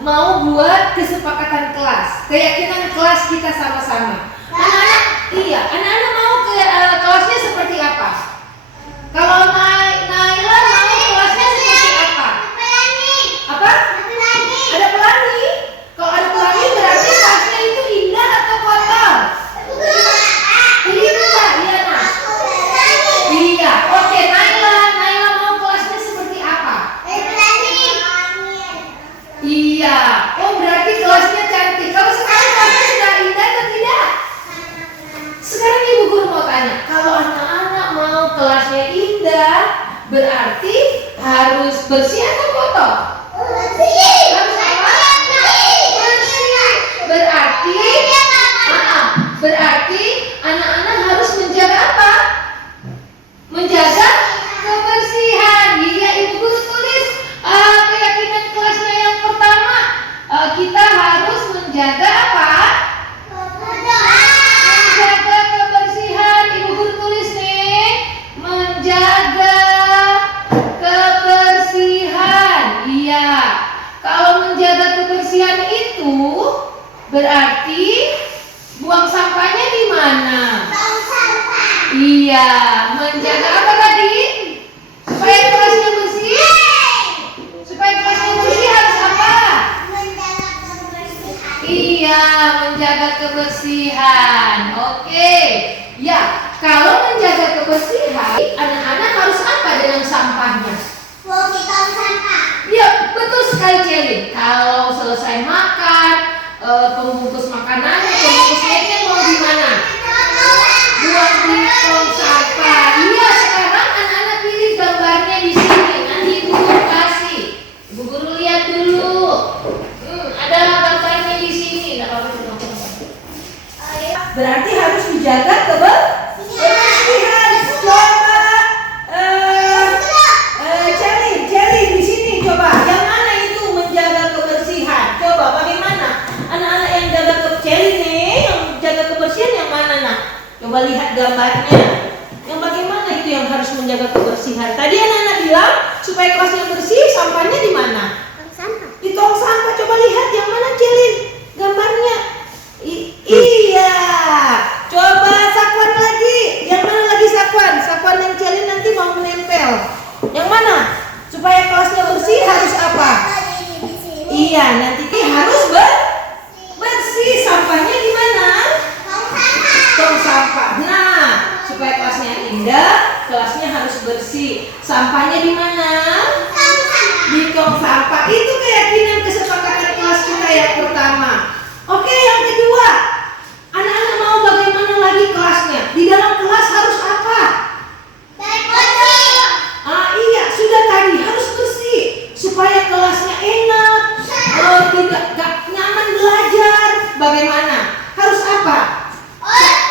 Mau buat kesepakatan kelas, keyakinan kelas kita sama-sama. Anak-anak mau kelasnya seperti apa? Kalau Naila mau kelasnya seperti apa? Apa? Ada pelangi. Kalau ada pelangi berarti kelasnya itu indah atau kotor? Indah, iya nah. Iya, oke Naila mau kelasnya seperti apa? Iya, oh berarti kelasnya cantik. Kalau sekarang kelasnya sudah indah atau tidak? Sekarang ibu guru mau tanya, kalau anak-anak mau kelasnya indah, berarti harus bersih atau kotor? Harus apa? Bersih. Berarti anak-anak harus menjaga apa? Menjaga kebersihan. Iya, ibu guru tulis keyakinan kelasnya yang pertama. Kita harus menjaga apa? Menjaga kebersihan. Ibu guru tulis nih, menjaga kebersihan. Iya. Kalau menjaga kebersihan itu berarti buang sampahnya di mana? Iya, menjaga apa tadi? Supaya kelasnya bersih. Supaya kelasnya bersih harus apa? Iya, menjaga kebersihan. Oke. Ya, kalau menjaga kebersihan, anak-anak harus apa dengan sampahnya? Iya, betul sekali Celin. Kalau selesai makan, pembungkus makanannya, pembungkus snacknya mau di mana? Buang di tong sampah. Iya, sekarang anak-anak pilih gambarnya di sini. Nanti ibu guru kasih. Ibu guru lihat dulu. Ada gambarnya di sini. Berarti harus dijaga kebersihan. Coba, Celin di sini coba. Yang mana itu menjaga kebersihan? Coba bagaimana? Anak-anak yang jaga Celin nih, yang jaga kebersihan yang mana nak? Coba lihat gambarnya. Yang bagaimana itu yang harus menjaga kebersihan? Tadi anak-anak bilang supaya kelasnya bersih, sampahnya di mana? Di tong sampah. Coba lihat yang mana Celin gambarnya. Iya. Coba Sakwan lagi. Yang mana lagi Sakwan? Sakwan yang Celin nanti mau menempel. Yang mana? Supaya kelasnya bersih harus apa? Iya, nanti harus bersih. Sampahnya di mana? Tong sampah. Nah, supaya kelasnya indah, kelasnya harus bersih. Sampahnya di mana? Di tong sampah. Itu keyakinan kesepakatan kelas kita yang pertama. Oke, yang kedua, anak-anak mau bagaimana lagi kelasnya? Di dalam kelas harus apa? Iya, sudah tadi harus bersih supaya kelasnya enak, tidak nyaman belajar. Bagaimana? Harus apa?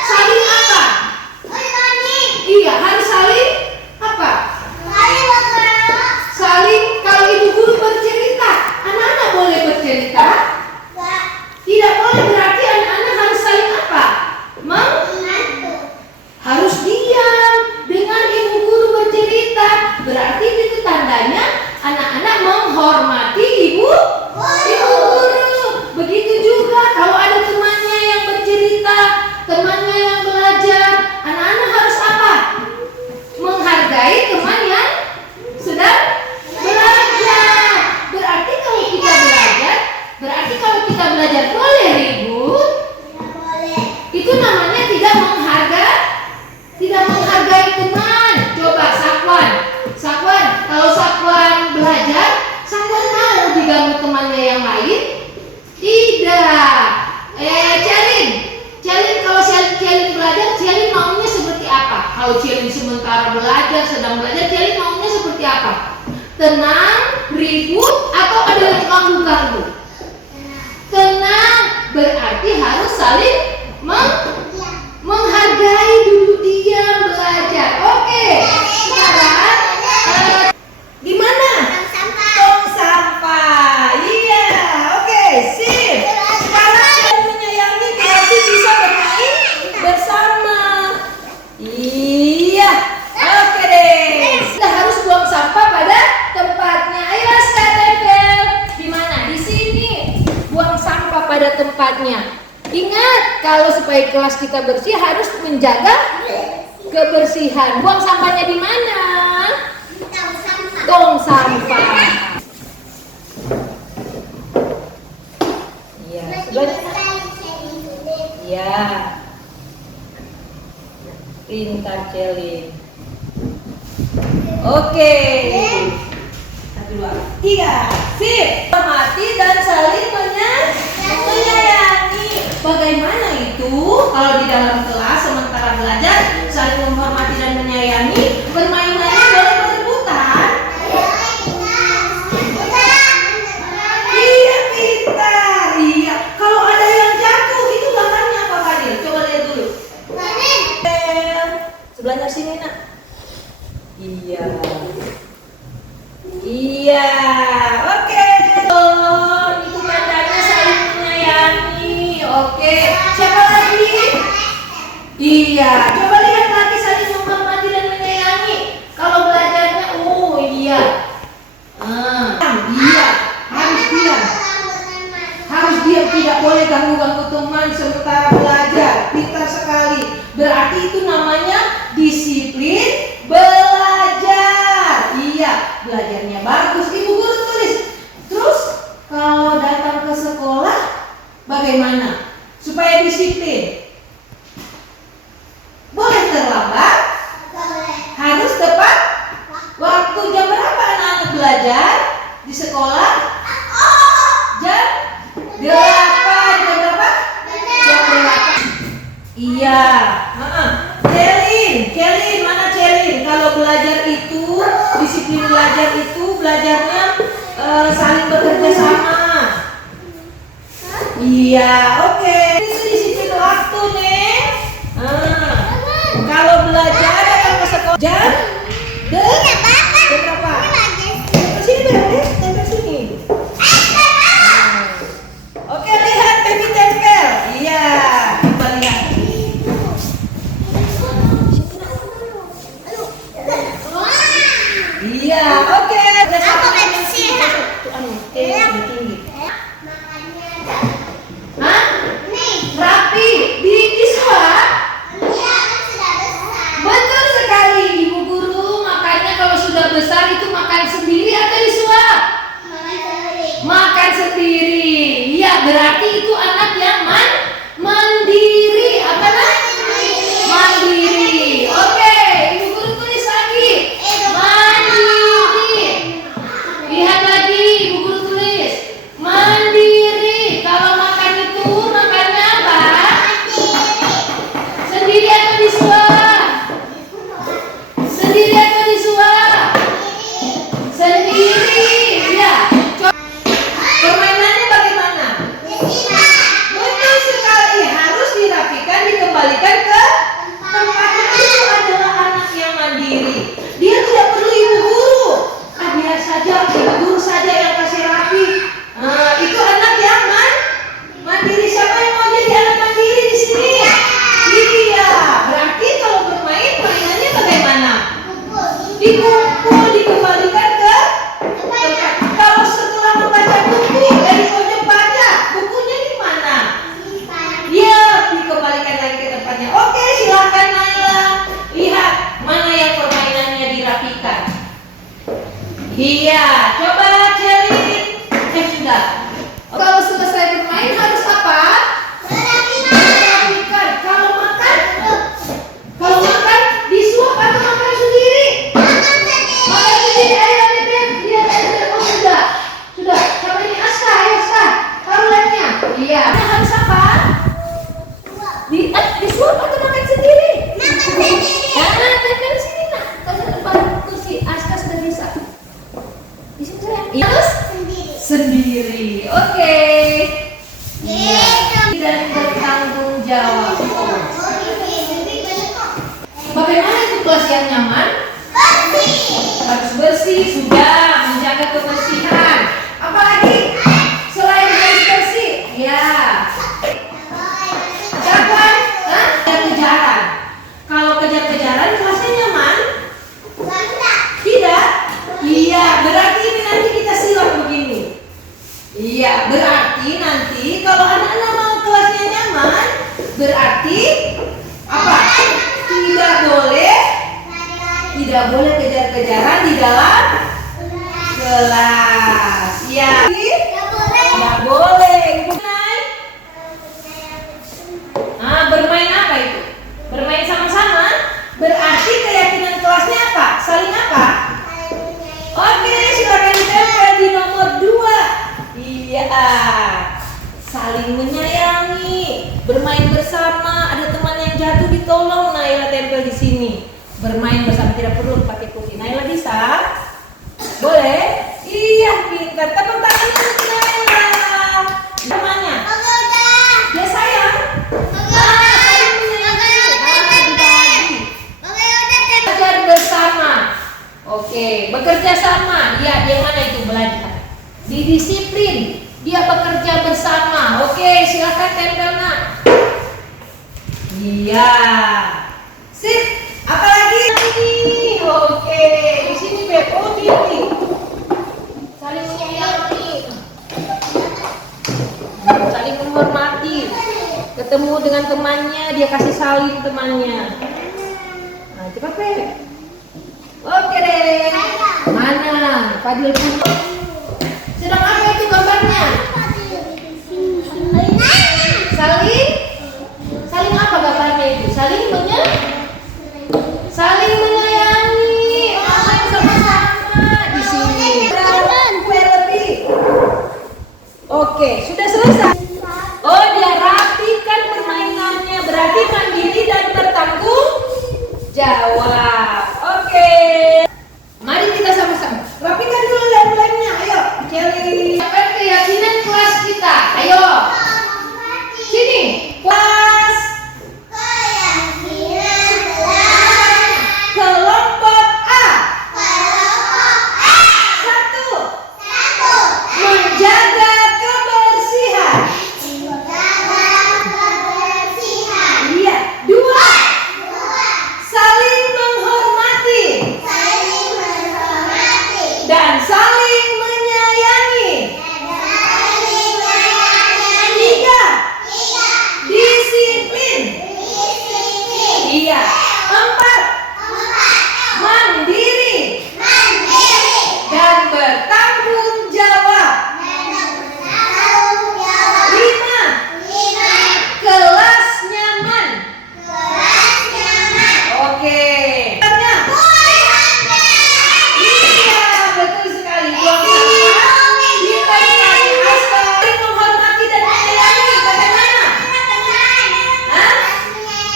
Saling apa? Iya, harus saling apa? Saling. Kalau ibu guru bercerita, anak-anak boleh bercerita? Tidak boleh. Berarti anak-anak harus saling apa? Harus diam dengan ibu guru bercerita. Berarti itu tandanya anak-anak menghormati ibu guru. Begitu juga kalau ada temannya yang bercerita, temannya yang belajar, anak-anak harus apa? Menghargai teman yang sedang belajar. Berarti kalau kita belajar boleh ribut? Itu namanya tidak menghargai teman. Coba Sakwan, kalau Sakwan belajar, Sakwan mau diganggu temannya yang lain? Tidak. Celin kalau Celin belajar, Celin maunya seperti apa? Kalau Celin sementara belajar, sedang belajar, Celin maunya seperti apa? Tenang, ribut, atau ada yang ganggu-ganggu? Tenang, berarti harus saling menghargai, duduk diam, belajar. Oke, sekarang gimana? Tong sampah. Iya, oke, sip. Sekarang menyayangi berarti bisa bermain bersama. Iya, oke deh. Sudah harus buang sampah pada tempatnya. Ayo sekarang. tempatnya. Ingat, kalau supaya kelas kita bersih harus menjaga kebersihan. Buang sampahnya di mana? Tong sampah. Iya, iya. Pintar Celin. Oke. 1, 2, 3. Sip. Hormati dan saling menyayangi. Bagaimana itu? Kalau di dalam kelas sementara belajar saling menghormati dan menyayangi, permainannya boleh berebutan. Iya, pintar. Iya. Kalau ada yang jatuh, itu gambarnya apa, Fadil? Coba lihat dulu. Sebelahnya sini, Nak. Iya. Iya. Oke. Itu tandanya saling menyayangi. Oke. Siapa lagi? Iya. Coba lihat lagi saling menghormati dan menyayangi. Kalau belajarnya, oh iya. Iya. Harus diam. Harus diam. Tidak boleh ganggu-ganggu teman sementara belajar. Pintar sekali. Berarti itu namanya disiplin belajar. Iya, belajarnya bagus. Ibu guru tulis. Terus kalau datang ke sekolah bagaimana? Supaya disiplin. Boleh terlambat? Harus tepat waktu. Jam berapa anak-anak belajar di sekolah? Jam 8. Jam berapa? Jam 8. Iya. Celin, mana Celin? Kalau belajar itu, disiplin belajar itu, belajarnya saling bekerja sama. Iya, oke. Itu disiplin waktu, nih. Kalau belajar datang ke sekolah jam berapa? Sini beres, tempel sini. Oke, lihat baby tempel. Iya, coba lihat. Iya, oke. Aku bersih. Tinggi. Hah? Rapi. Disuap? Betul sekali, Ibu Guru. Makanya kalau sudah besar itu makan sendiri atau disuap? Makan sendiri. Iya, berarti itu anak yang mandiri. Apa nak? Mandiri. Oke, Ibu Guru tulis lagi. Mandiri. Lihat lagi, Ibu Guru tulis. Mandiri. Kalau makan itu makannya apa? Sendiri atau disuap? Sendiri atau disuap? Sendiri. Ya. Permainannya bagaimana? Betul sekali, harus dirapikan, dikembalikan ke tempatnya. Itu adalah anak yang mandiri. Dia tidak perlu ibu guru. Biar saja ibu guru saja yang kasih rapi. Itu anak yang mandiri. Siapa yang mau jadi anak mandiri di sini? Iya. Berarti kalau bermain, mainannya bagaimana? Dikumpul, dikembalikan ke tempat. Kalau setelah membaca buku dari pojok baca, bukunya di mana? Iya, dikembalikan lagi ke tempatnya. Oke, silakan Naila. Lihat mana yang permainannya dirapikan. Iya, coba Celin. Sudah. Kalau selesai bermain harus apa? Merapikan. Kalau makan disuap atau makan sendiri? Makan sendiri. Ayo Beb, lihat ayo. Oh sudah. Coba ini Aska, ayo Aska. Taruhannya. Iya. Harus apa? Disuap atau makan sendiri? Tempel sini nak. Kalau depan kursi Aska sudah bisa. Di sini saya. Terus sendiri. Oke. Iya. Dan bertanggung jawab. Bagaimana itu kelas yang nyaman? Harus bersih, sudah menjaga kebersihan. Apalagi selain harus bersih, ya. Jangan kejar-kejaran. Kalau kejar-kejaran kelasnya nyaman? Tidak. Iya, berarti ini nanti kita silang begini. Iya, berarti nanti kalau anak-anak mau dalam kelas. Ya. Nggak boleh. Nah, bermain apa itu? Bermain sama-sama. Berarti keyakinan kelasnya apa? Saling apa? Oke, silakan ditempel di nomor 2. Iya. Saling menyayangi, bermain bersama, ada teman yang jatuh ditolong, Naila tempel di sini. Bermain bersama, tidak perlu pakai kursi. Naila bisa? Boleh? Iya, pintar. Tepuk tangan untuk Naila. Temannya? Dia sayang. Saling menyayangi. Belajar bersama. Oke, bekerja sama. Ya, yang mana itu belajar? Didisiplin. Dia bekerja bersama. Oke, silakan tempel, Nak. Iya. Sip. Apa lagi? Oke, di sini Bebo ini. Saling menyayangi. Saling menghormati. Ketemu dengan temannya, dia kasih salim temannya. Nah, cepat, Beb. Oke deh. Mana? Fadil pun. Sedang apa itu gambarnya? Saling apa gambarnya itu? Saling menyayangi. Main sama-sama di sini. Kue lebih. Oke, sudah selesai. Oh, dia rapikan permainannya. Berarti mandiri dan bertanggung jawab. Oke. Mari kita sama-sama rapikan dulu lem-lemnya. Ayo, Jelly. Apa keyakinan kelas kita? Ayo. Sini. Kelas. Kelompok A. 1. Menjaga kebersihan. Iya. 2. Saling menghormati. Dan saling menyayangi. 3. Disiplin. Iya. 4. Mandiri. Dan bertanggung jawab. 5. Kelas nyaman. Oke. Iya, betul sekali. Buang sampah, kita cari aspal, menghormati dan menyayangi. Bagaimana? Hah?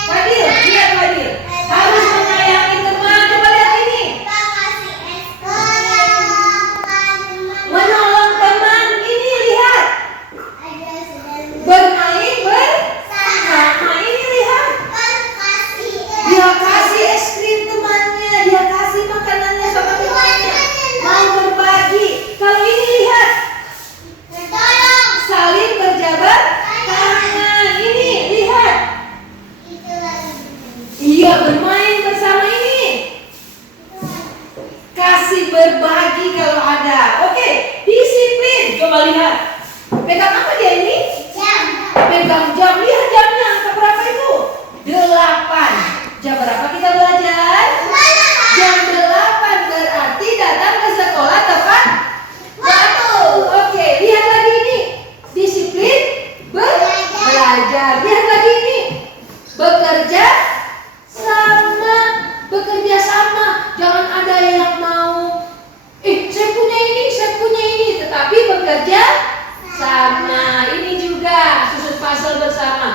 Fadil, lihat Fadil. Harus menyayangi teman. Coba lihat ini. Menolong teman. Ini lihat. Bermain bersama. Ini lihat. Dia kasih es krim temannya. Dia kasih makanannya sama temannya. Mau berbagi. Kalau ini lihat. Saling berjabat tangan. Ini lihat. Iya, bermain bersama ini. Kasih berbagi kalau ada. Oke, disiplin. Coba lihat. Pegang apa dia ini? Pegang jam. Lihat jamnya. Angka berapa itu? 8. Jam berapa kita belajar? Jam 8. Berarti datang ke sekolah tepat waktu. Oke, lihat lagi ini. Disiplin belajar. Lihat lagi ini. Bekerja sama. Bekerja sama. Jangan ada yang mau saya punya ini, tetapi bekerja sama. Ini juga susun puzzle bersama.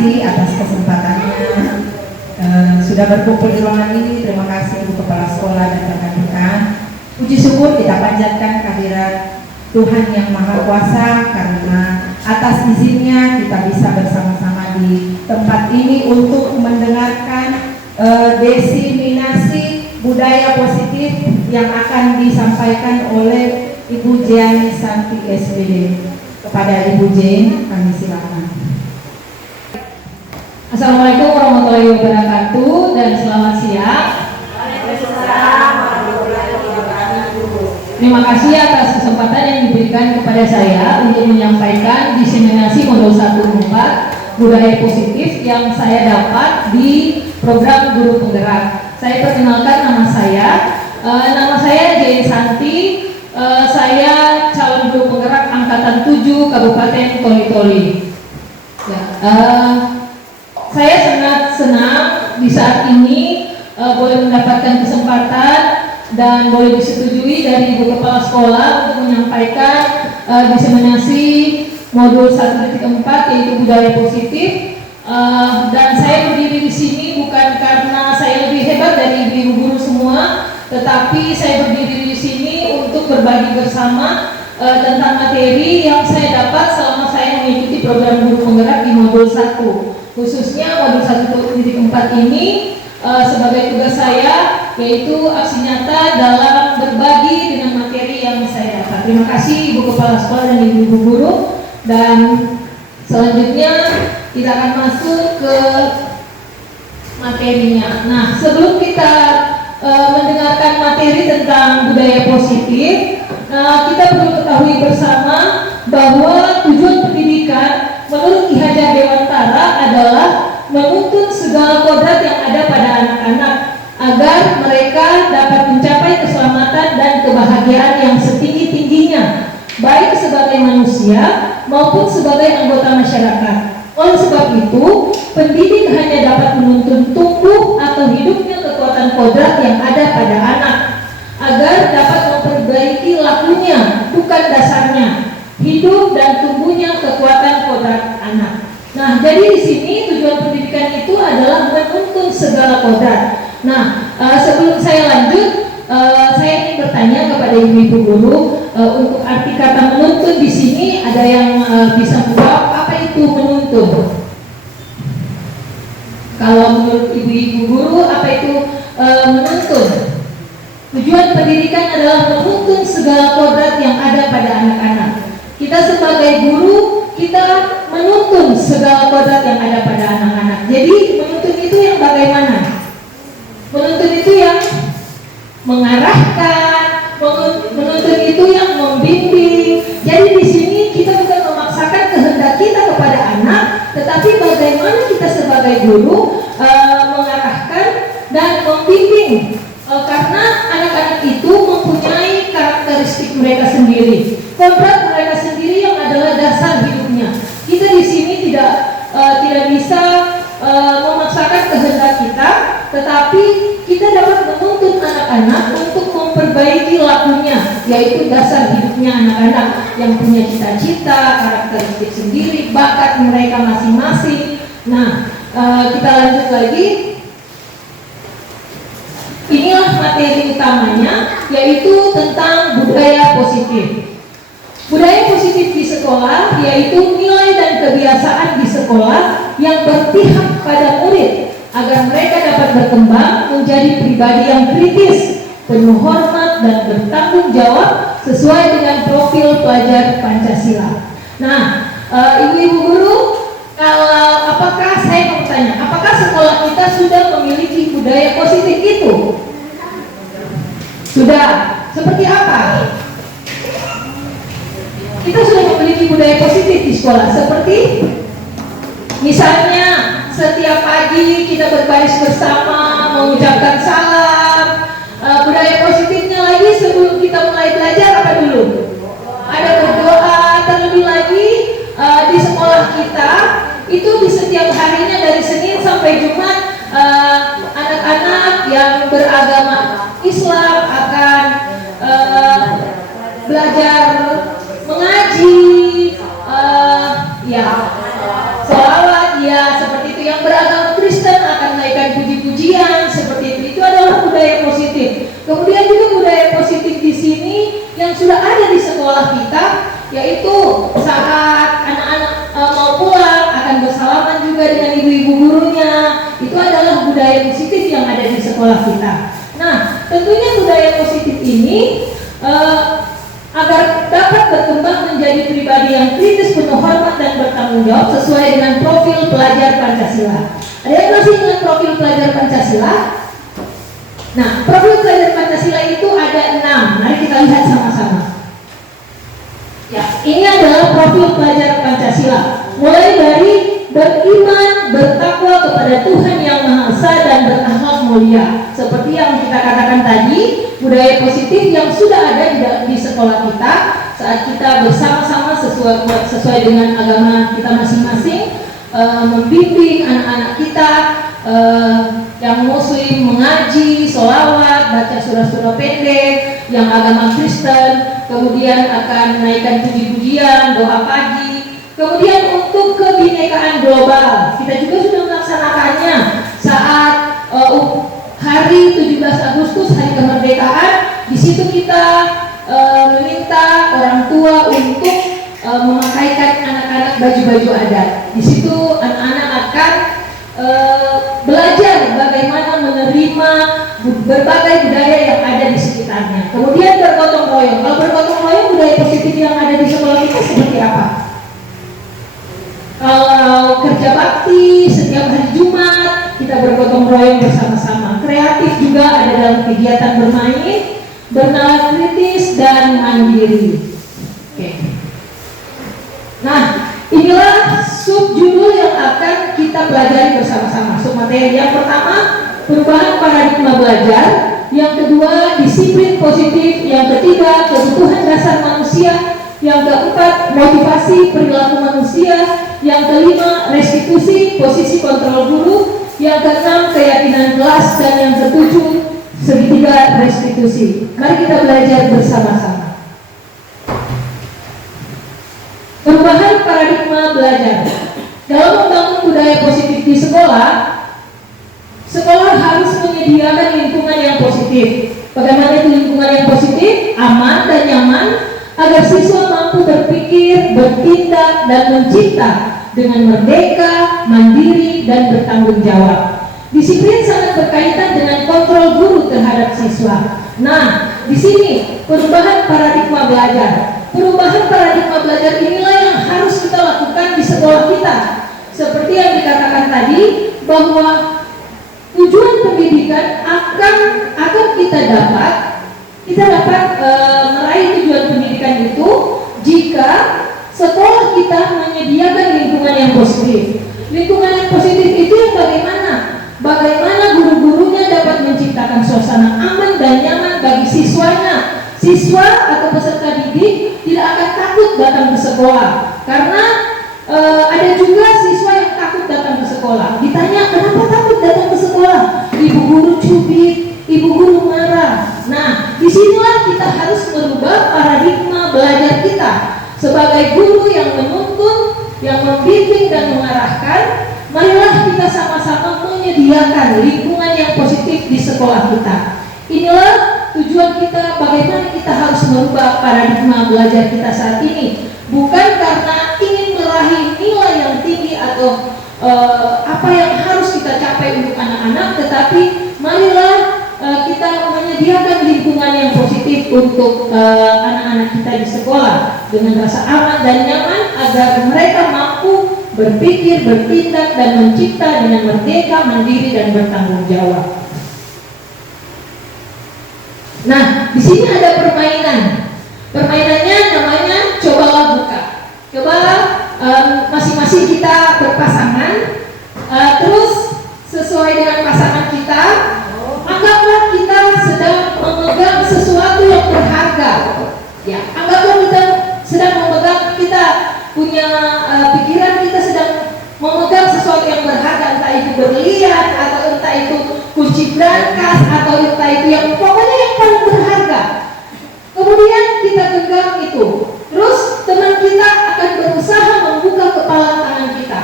kasih atas kesempatannya sudah berkumpul di ruangan ini. Terima kasih Ibu Kepala Sekolah dan rekan-rekan. Puji syukur kita panjatkan kehadirat Tuhan yang Maha Kuasa, karena atas izinnya kita bisa bersama-sama di tempat ini untuk mendengarkan diseminasi budaya positif yang akan disampaikan oleh Ibu Jeani Santi SPD. Kepada Ibu Jane, kami silakan. Assalamualaikum warahmatullahi wabarakatuh dan selamat siang. Terima kasih atas kesempatan yang diberikan kepada saya untuk menyampaikan diseminasi modul 1/4 budaya positif yang saya dapat di program Guru Penggerak. Saya perkenalkan nama saya Jane Santi. Saya calon guru penggerak angkatan 7 Kabupaten Toli-Toli. Ya, saya sangat senang di saat ini boleh mendapatkan kesempatan dan boleh disetujui dari Ibu Kepala Sekolah untuk menyampaikan diseminasi modul 1/4 yaitu budaya positif. Dan saya berdiri di sini bukan karena saya lebih hebat dari ibu guru semua, tetapi saya berdiri di sini untuk berbagi bersama tentang materi yang saya dapat selama saya mengikuti program Guru Penggerak di modul 1. Khususnya modul 1/4 ini sebagai tugas saya yaitu aksi nyata dalam berbagi dengan materi yang saya dapat. Terima kasih Ibu Kepala Sekolah dan Ibu guru. Dan selanjutnya kita akan masuk ke materinya. Nah, sebelum kita mendengarkan materi tentang budaya positif, kita perlu ketahui bersama bahwa tujuan pendidikan menurut Ki Hajar Dewantara adalah menuntun segala kodrat yang ada pada anak-anak agar mereka dapat mencapai keselamatan dan kebahagiaan yang setinggi-tingginya, baik sebagai manusia maupun sebagai anggota masyarakat. Oleh sebab itu, pendidik hanya dapat menuntun tumbuh atau hidupnya kekuatan kodrat yang ada pada anak, agar dapat memperbaiki lakunya, bukan dasarnya, hidup dan tumbuhnya kekuatan kodrat anak. Nah, jadi di sini tujuan pendidikan itu adalah menuntun segala kodrat. Nah, sebelum saya lanjut, saya ingin bertanya kepada ibu guru untuk arti kata menuntun di sini. Ada yang bisa menjawab apa itu menuntun? Kalau menurut ibu guru, apa itu menuntun? Tujuan pendidikan adalah menuntun segala kodrat yang ada pada anak-anak. Kita sebagai guru, kita menuntun segala kodrat yang ada pada anak-anak. Jadi menuntun itu yang bagaimana? Menuntun itu yang mengarahkan, menuntun itu yang membimbing. Jadi di sini kita bukan memaksakan kehendak kita kepada anak, tetapi bagaimana kita sebagai guru mengarahkan dan membimbing. Karena anak-anak itu mempunyai karakteristik mereka sendiri, kodrat mereka sendiri yang adalah dasar hidupnya. Kita di sini tidak bisa memaksakan kehendak kita, tetapi kita dapat menuntun anak-anak untuk memperbaiki lakunya, yaitu dasar hidupnya anak-anak yang punya cita-cita, karakteristik sendiri, bakat mereka masing-masing. Nah, kita lanjut lagi. Inilah materi utamanya, yaitu tentang budaya positif. Budaya positif di sekolah yaitu nilai dan kebiasaan di sekolah yang berpihak pada murid agar mereka dapat berkembang menjadi pribadi yang kritis, penuh hormat dan bertanggung jawab sesuai dengan profil pelajar Pancasila. Nah, ibu-ibu guru, apakah saya mau tanya, apakah sekolah kita sudah memiliki budaya positif itu? Sudah. Seperti apa? Kita sudah memiliki budaya positif di sekolah. Seperti misalnya setiap pagi kita berbaris bersama, mengucapkan salam. Budaya positifnya lagi sebelum kita mulai belajar apa dulu? Ada berdoa. Terlebih lagi di sekolah kita itu di setiap harinya dari Senin sampai Jumat anak-anak yang beragama Islam akan belajar mengaji, sholawat, seperti pujian seperti itu adalah budaya positif. Kemudian juga budaya positif di sini yang sudah ada di sekolah kita, yaitu saat anak-anak mau pulang akan bersalaman juga dengan ibu-ibu gurunya. Itu adalah budaya positif yang ada di sekolah kita. Nah, tentunya budaya positif ini agar dapat berkembang menjadi pribadi yang kritis, penuh hormat dan bertanggung jawab sesuai dengan profil pelajar Pancasila. Ada yang masih ingat profil pelajar Pancasila? Nah, profil pelajar Pancasila itu ada 6. Mari kita lihat sama-sama. Ya, ini adalah profil pelajar Pancasila. Mulai dari beriman, bertakwa kepada Tuhan Yang Maha Esa dan berakhlak mulia. Seperti yang kita katakan tadi, budaya positif yang sudah ada di sekolah kita saat kita bersama-sama sesuai dengan agama kita masing-masing, membimbing anak-anak kita yang muslim mengaji, sholawat, baca surah-surah pendek, yang agama Kristen kemudian akan menaikkan puji-pujian, doa pagi. Kemudian untuk kebinekaan global kita juga sudah melaksanakannya saat hari 17 Agustus, hari kemerdekaan. Di situ kita meminta orang tua untuk memakaikan anak-anak baju-baju adat. Di situ anak-anak akan belajar bagaimana menerima berbagai budaya yang ada di sekitarnya. Kemudian bergotong royong. Kalau bergotong royong, budaya positif yang ada di sekolah kita seperti apa? Kalau kerja bakti setiap hari Jumat kita bergotong royong bersama-sama. Kreatif juga ada dalam kegiatan bermain, bernalar kritis dan mandiri. Oke. Nah, inilah subjudul yang akan kita pelajari bersama-sama. Submateri yang pertama, perubahan paradigma belajar. Yang kedua, disiplin positif. Yang ketiga, kebutuhan dasar manusia. Yang keempat, motivasi perilaku manusia. Yang kelima, restitusi posisi kontrol guru. Yang keenam, keyakinan kelas. Dan yang ketujuh, segitiga restitusi. Mari kita belajar bersama-sama. Perubahan paradigma belajar. Dalam membangun budaya positif di sekolah, sekolah harus menyediakan lingkungan yang positif. Bagaimana itu lingkungan yang positif? Aman dan nyaman, agar siswa mampu berpikir, bertindak, dan mencipta dengan merdeka, mandiri, dan bertanggung jawab. Disiplin sangat berkaitan dengan kontrol guru terhadap siswa. Nah, di sini perubahan paradigma belajar. Perubahan paradigma belajar inilah yang harus kita lakukan di sekolah kita. Seperti yang dikatakan tadi, bahwa tujuan pendidikan akan kita dapat meraih tujuan pendidikan itu jika sekolah kita menyediakan lingkungan yang positif. Lingkungan yang positif itu yang bagaimana? Bagaimana guru-gurunya dapat menciptakan suasana aman dan nyaman bagi siswanya. Siswa atau peserta didik tidak akan takut datang ke sekolah, karena ada juga siswa yang takut datang ke sekolah. Ditanya, kenapa takut datang ke sekolah? Ibu guru cubit, ibu guru marah. Nah, disinilah kita harus merubah paradigma belajar kita sebagai guru yang menuntun, yang membimbing dan mengarahkan. Marilah kita sama-sama menyediakan lingkungan yang positif di sekolah kita. Inilah tujuan kita, bagaimana kita harus merubah paradigma belajar kita saat ini. Bukan karena ingin meraih nilai yang tinggi atau apa yang harus kita capai untuk anak-anak, tetapi marilah kita menyediakan lingkungan yang positif untuk anak-anak kita di sekolah dengan rasa aman dan nyaman, agar mereka mampu berpikir, bertindak, dan mencipta dengan merdeka, mandiri, dan bertanggung jawab. Nah, di sini ada permainan. Permainannya namanya cobalah buka. Cobalah masing-masing kita berpasangan, terus sesuai dengan pasangan kita, anggaplah kita sedang memegang sesuatu yang berharga. Ya, anggaplah kita sedang memegang, kita punya pikiran, kita sedang memegang sesuatu yang berharga, entah itu berlian, atau entah itu kunci brankas, atau entah itu yang pokoknya yang paling berharga. Kemudian kita genggam itu, terus teman kita akan berusaha membuka kepala tangan kita.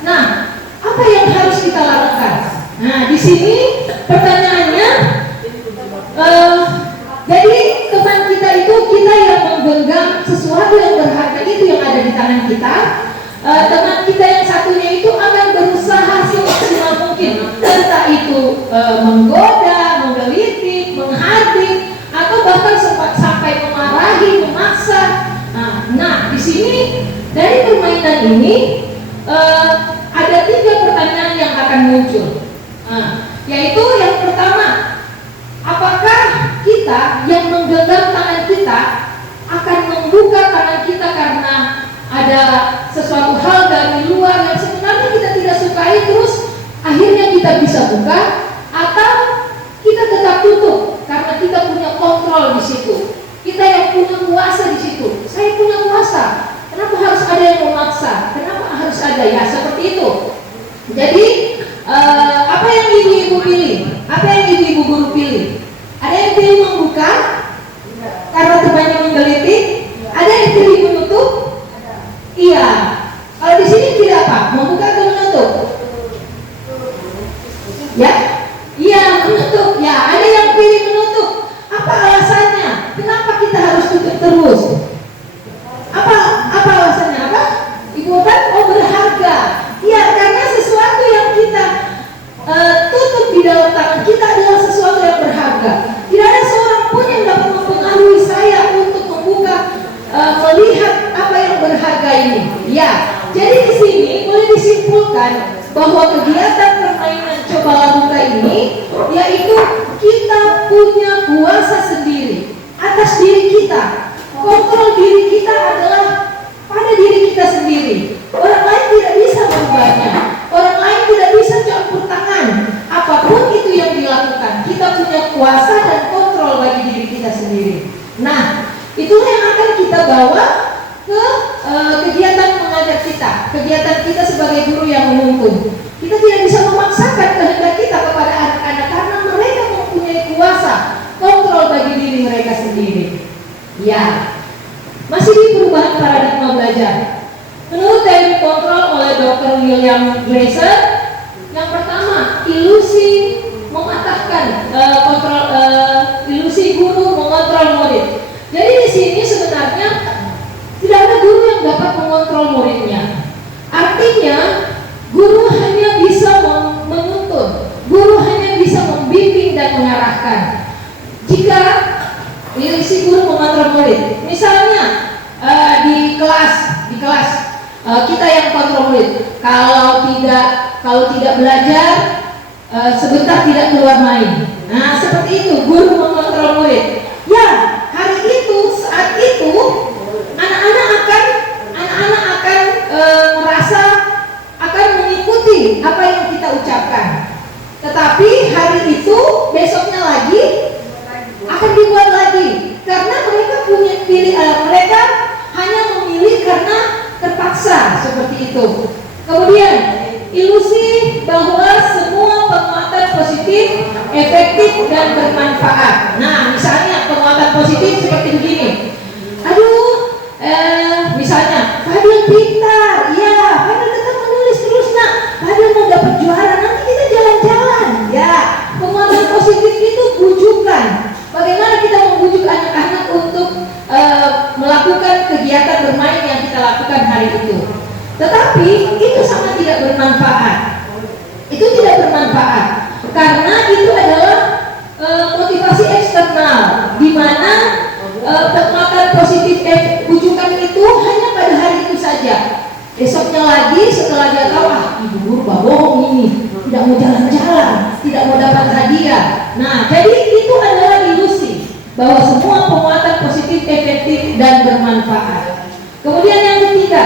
Nah, apa yang harus kita lakukan? Nah, di sini teman kita. Teman kita yang satunya itu akan berusaha semaksimal mungkin, entah itu menggoda, menggelitik, menghardik, atau bahkan sempat sampai memarahi, memaksa. Nah, di sini dari permainan ini ada 3 pertanyaan yang akan muncul, yaitu yang pertama, apakah kita yang menggenggam tangan kita akan membuka tangan kita karena ada sesuatu hal dari luar yang sebenarnya kita tidak sukai, terus akhirnya kita bisa buka, atau kita tetap tutup karena kita punya kontrol di situ, kita yang punya kuasa di situ. Saya punya kuasa, kenapa harus ada yang memaksa, kenapa harus ada, ya seperti itu. Jadi apa yang ibu-ibu pilih, apa yang ibu-ibu guru pilih? Ada yang pilih membuka karena temannya menggelitik, ada yang pilih menutup. Iya, kalau di sini tidak apa, membuka atau menutup? Ya, iya menutup. Ya, ada yang pilih menutup. Apa alasannya? Kenapa kita harus tutup terus? Apa alasannya? Apa? Ibu kan, oh berharga. Iya, karena sesuatu yang kita tutup di dalam tangan kita adalah sesuatu yang berharga. Tidak ada seorang pun yang dapat mempengaruhi saya untuk membuka, melihat apa yang berharga ini. Ya, jadi di sini boleh disimpulkan bahwa kegiatan permainan cobalah buka ini, yaitu kita punya kuasa sendiri atas diri kita. Kontrol diri kita adalah pada diri kita sendiri. Orang lain tidak bisa merubahnya. Orang lain tidak bisa campur tangan. Apapun itu yang dilakukan, kita punya kuasa dan kontrol bagi diri kita sendiri. Nah, itulah yang akan kita bawa ke kegiatan mengajar kita, kegiatan kita sebagai guru yang menuntun. Kita tidak bisa memaksakan kehendak kita kepada anak-anak karena mereka mempunyai kuasa kontrol bagi diri mereka sendiri. Ya, masih di perubahan paradigma belajar. Menurut teori kontrol oleh Dr. William Glasser, yang pertama, ilusi mematahkan ilusi guru mengontrol murid. Jadi di sini sebenarnya tidak ada guru yang dapat mengontrol muridnya. Artinya guru hanya bisa menuntun, guru hanya bisa membimbing dan mengarahkan. Jika ilusi guru mengontrol murid, misalnya di kelas kita yang kontrol murid, kalau tidak belajar sebentar tidak keluar main. Nah seperti itu guru mengontrol murid. Ya, hari itu, saat itu anak-anak akan merasa akan mengikuti apa yang kita ucapkan. Tetapi hari itu besoknya lagi akan dibuat lagi karena mereka punya mereka hanya memilih karena terpaksa, seperti itu. Kemudian ilusi bahwa semua penguatan positif, efektif dan bermanfaat. Nah, misalnya penguatan positif seperti begini. Misalnya Fadil pintar, ya Fadil tetap menulis terus nak. Fadil mau dapat juara, nanti kita jalan-jalan. Ya, penguatan positif itu bujukan. Bagaimana kita membujuk anak-anak untuk melakukan kegiatan bermain yang kita lakukan hari itu. Tetapi itu sangat tidak bermanfaat. Itu tidak bermanfaat karena itu adalah motivasi eksternal, di mana penguatan positif bujukan itu hanya pada hari itu saja. Besoknya lagi setelah dia tahu, ibu guru bohong ini, tidak mau jalan-jalan, tidak mau dapat hadiah. Nah, jadi itu adalah ilusi bahwa semua penguatan positif, efektif dan bermanfaat. Kemudian yang ketiga,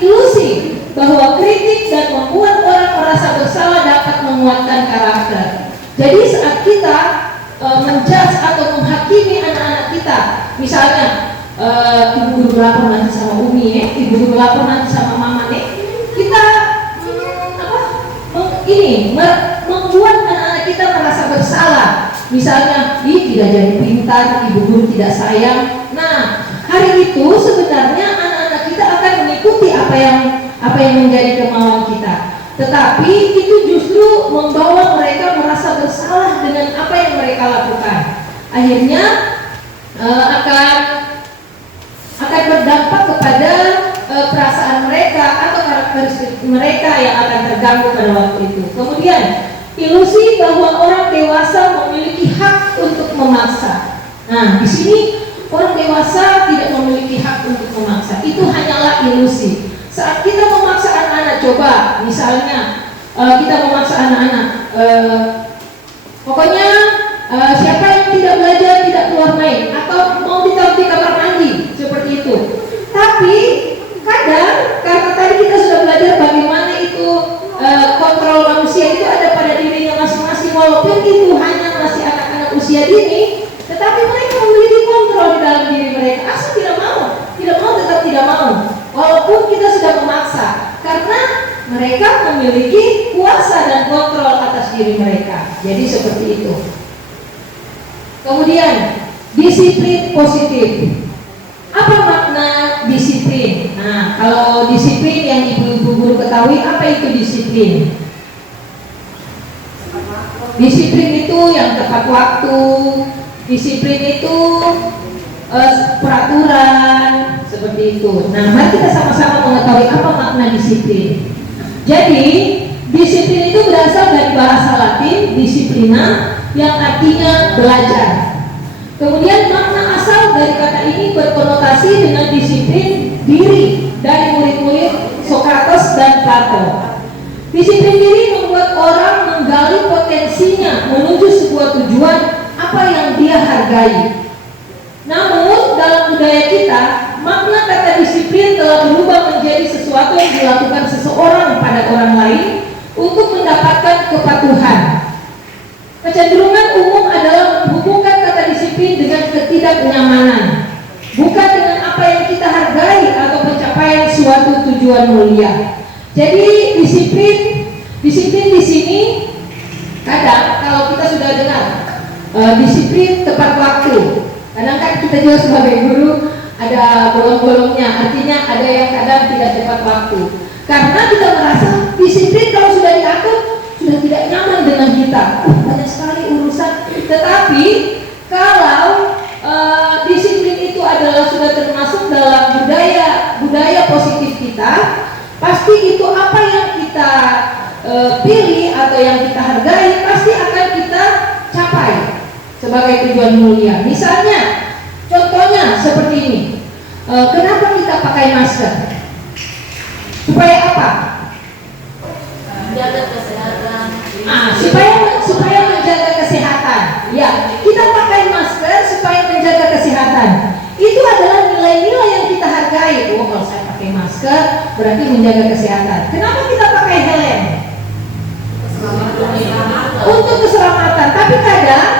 ilusi bahwa kritik dan membuat orang merasa bersalah dapat menguatkan karakter. Jadi saat kita menjudge atau menghakimi anak-anak kita, misalnya ibu guru lapor nanti sama Umi, ibu guru lapor nanti sama Mama, kita membuat anak-anak kita merasa bersalah. Misalnya, tidak jadi pintar, ibu guru tidak sayang. Nah, hari itu sebenarnya anak-anak kita akan mengikuti apa yang menjadi kemauan kita. Tetapi itu justru membawa mereka merasa bersalah dengan apa yang mereka lakukan. Akhirnya akan berdampak kepada perasaan mereka atau karakteristik mereka yang akan terganggu pada waktu itu. Kemudian ilusi bahwa orang dewasa memiliki hak untuk memaksa. Nah, di sini orang dewasa tidak memiliki hak untuk memaksa. Itu hanyalah ilusi. Saat kita memaksa anak-anak, coba misalnya kita memaksa anak-anak, pokoknya siapa yang tidak belajar tidak keluar main atau mau ditaruh di kamar mandi seperti itu. Tapi kadang karena tadi kita sudah belajar bagaimana itu kontrol manusia itu ada pada dirinya masing-masing, walaupun itu hanya masih anak-anak usia dini, tetapi mereka memiliki kontrol di dalam diri mereka. Asal tidak mau tetap tidak mau, walaupun kita sudah memaksa, karena mereka memiliki kuasa dan kontrol atas diri mereka. Jadi seperti itu. Kemudian disiplin positif. Apa makna disiplin? Nah, kalau disiplin yang ibu-ibu guru ketahui, apa itu disiplin? Disiplin itu yang tepat waktu. Disiplin itu peraturan, seperti itu. Nah, mari kita sama-sama mengetahui apa makna disiplin. Jadi, disiplin itu berasal dari bahasa Latin disiplina, yang artinya belajar. Kemudian makna asal dari kata ini berkonotasi dengan disiplin diri dari murid-murid Sokrates dan Plato. Disiplin diri membuat orang menggali potensinya menuju sebuah tujuan apa yang dia hargai. Namun dalam budaya kita, makna kata disiplin telah berubah menjadi sesuatu yang dilakukan seseorang pada orang lain untuk mendapatkan kepatuhan. Kecenderungan umum adalah menghubungkan kata disiplin dengan ketidaknyamanan, bukan dengan apa yang kita hargai atau pencapaian suatu tujuan mulia. Jadi disiplin di sini kadang kalau kita sudah dengar disiplin tepat waktu. Kadang kan kita juga sebagai guru ada bolong-bolongnya, artinya ada yang kadang tidak tepat waktu. Karena kita merasa disiplin kalau sudah diatur sudah tidak nyaman dengan kita, banyak sekali urusan. Tetapi kalau disiplin itu adalah sudah termasuk dalam budaya positif kita, pasti itu apa yang kita pilih atau yang kita hargai pasti akan kita capai sebagai tujuan mulia. Misalnya, contohnya seperti ini. Kenapa kita pakai masker? Supaya apa? Menjaga kesehatan. Supaya menjaga kesehatan. Ya, kita pakai masker supaya menjaga kesehatan. Itu adalah nilai-nilai yang kita hargai. Oh, kalau saya pakai masker berarti menjaga kesehatan. Kenapa kita pakai helm? Untuk keselamatan. Tapi kadang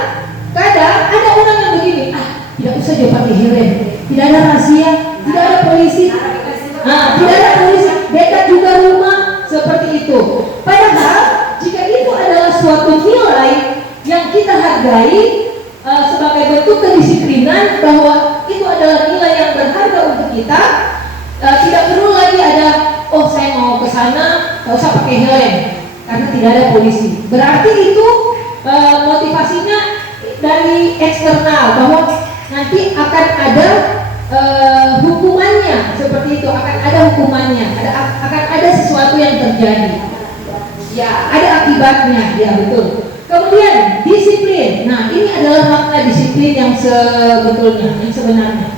ada orang yang begini, tidak usah dia pakai helm. Tidak ada rahasia, tidak ada polisi. Tidak ada polisi, dekat juga rumah, seperti itu. Padahal jika itu adalah suatu nilai yang kita hargai sebagai bentuk kedisiplinan, bahwa itu adalah nilai yang berharga untuk kita, tidak perlu lagi ada, oh saya mau ke sana, nggak usah pakai helm karena tidak ada polisi. Berarti itu motivasinya dari eksternal, bahwa nanti akan ada hukumannya, seperti itu, akan ada hukumannya, akan ada sesuatu yang terjadi. Ya, ada akibatnya, ya betul. Kemudian disiplin. Nah, ini adalah makna disiplin yang sebetulnya, yang sebenarnya.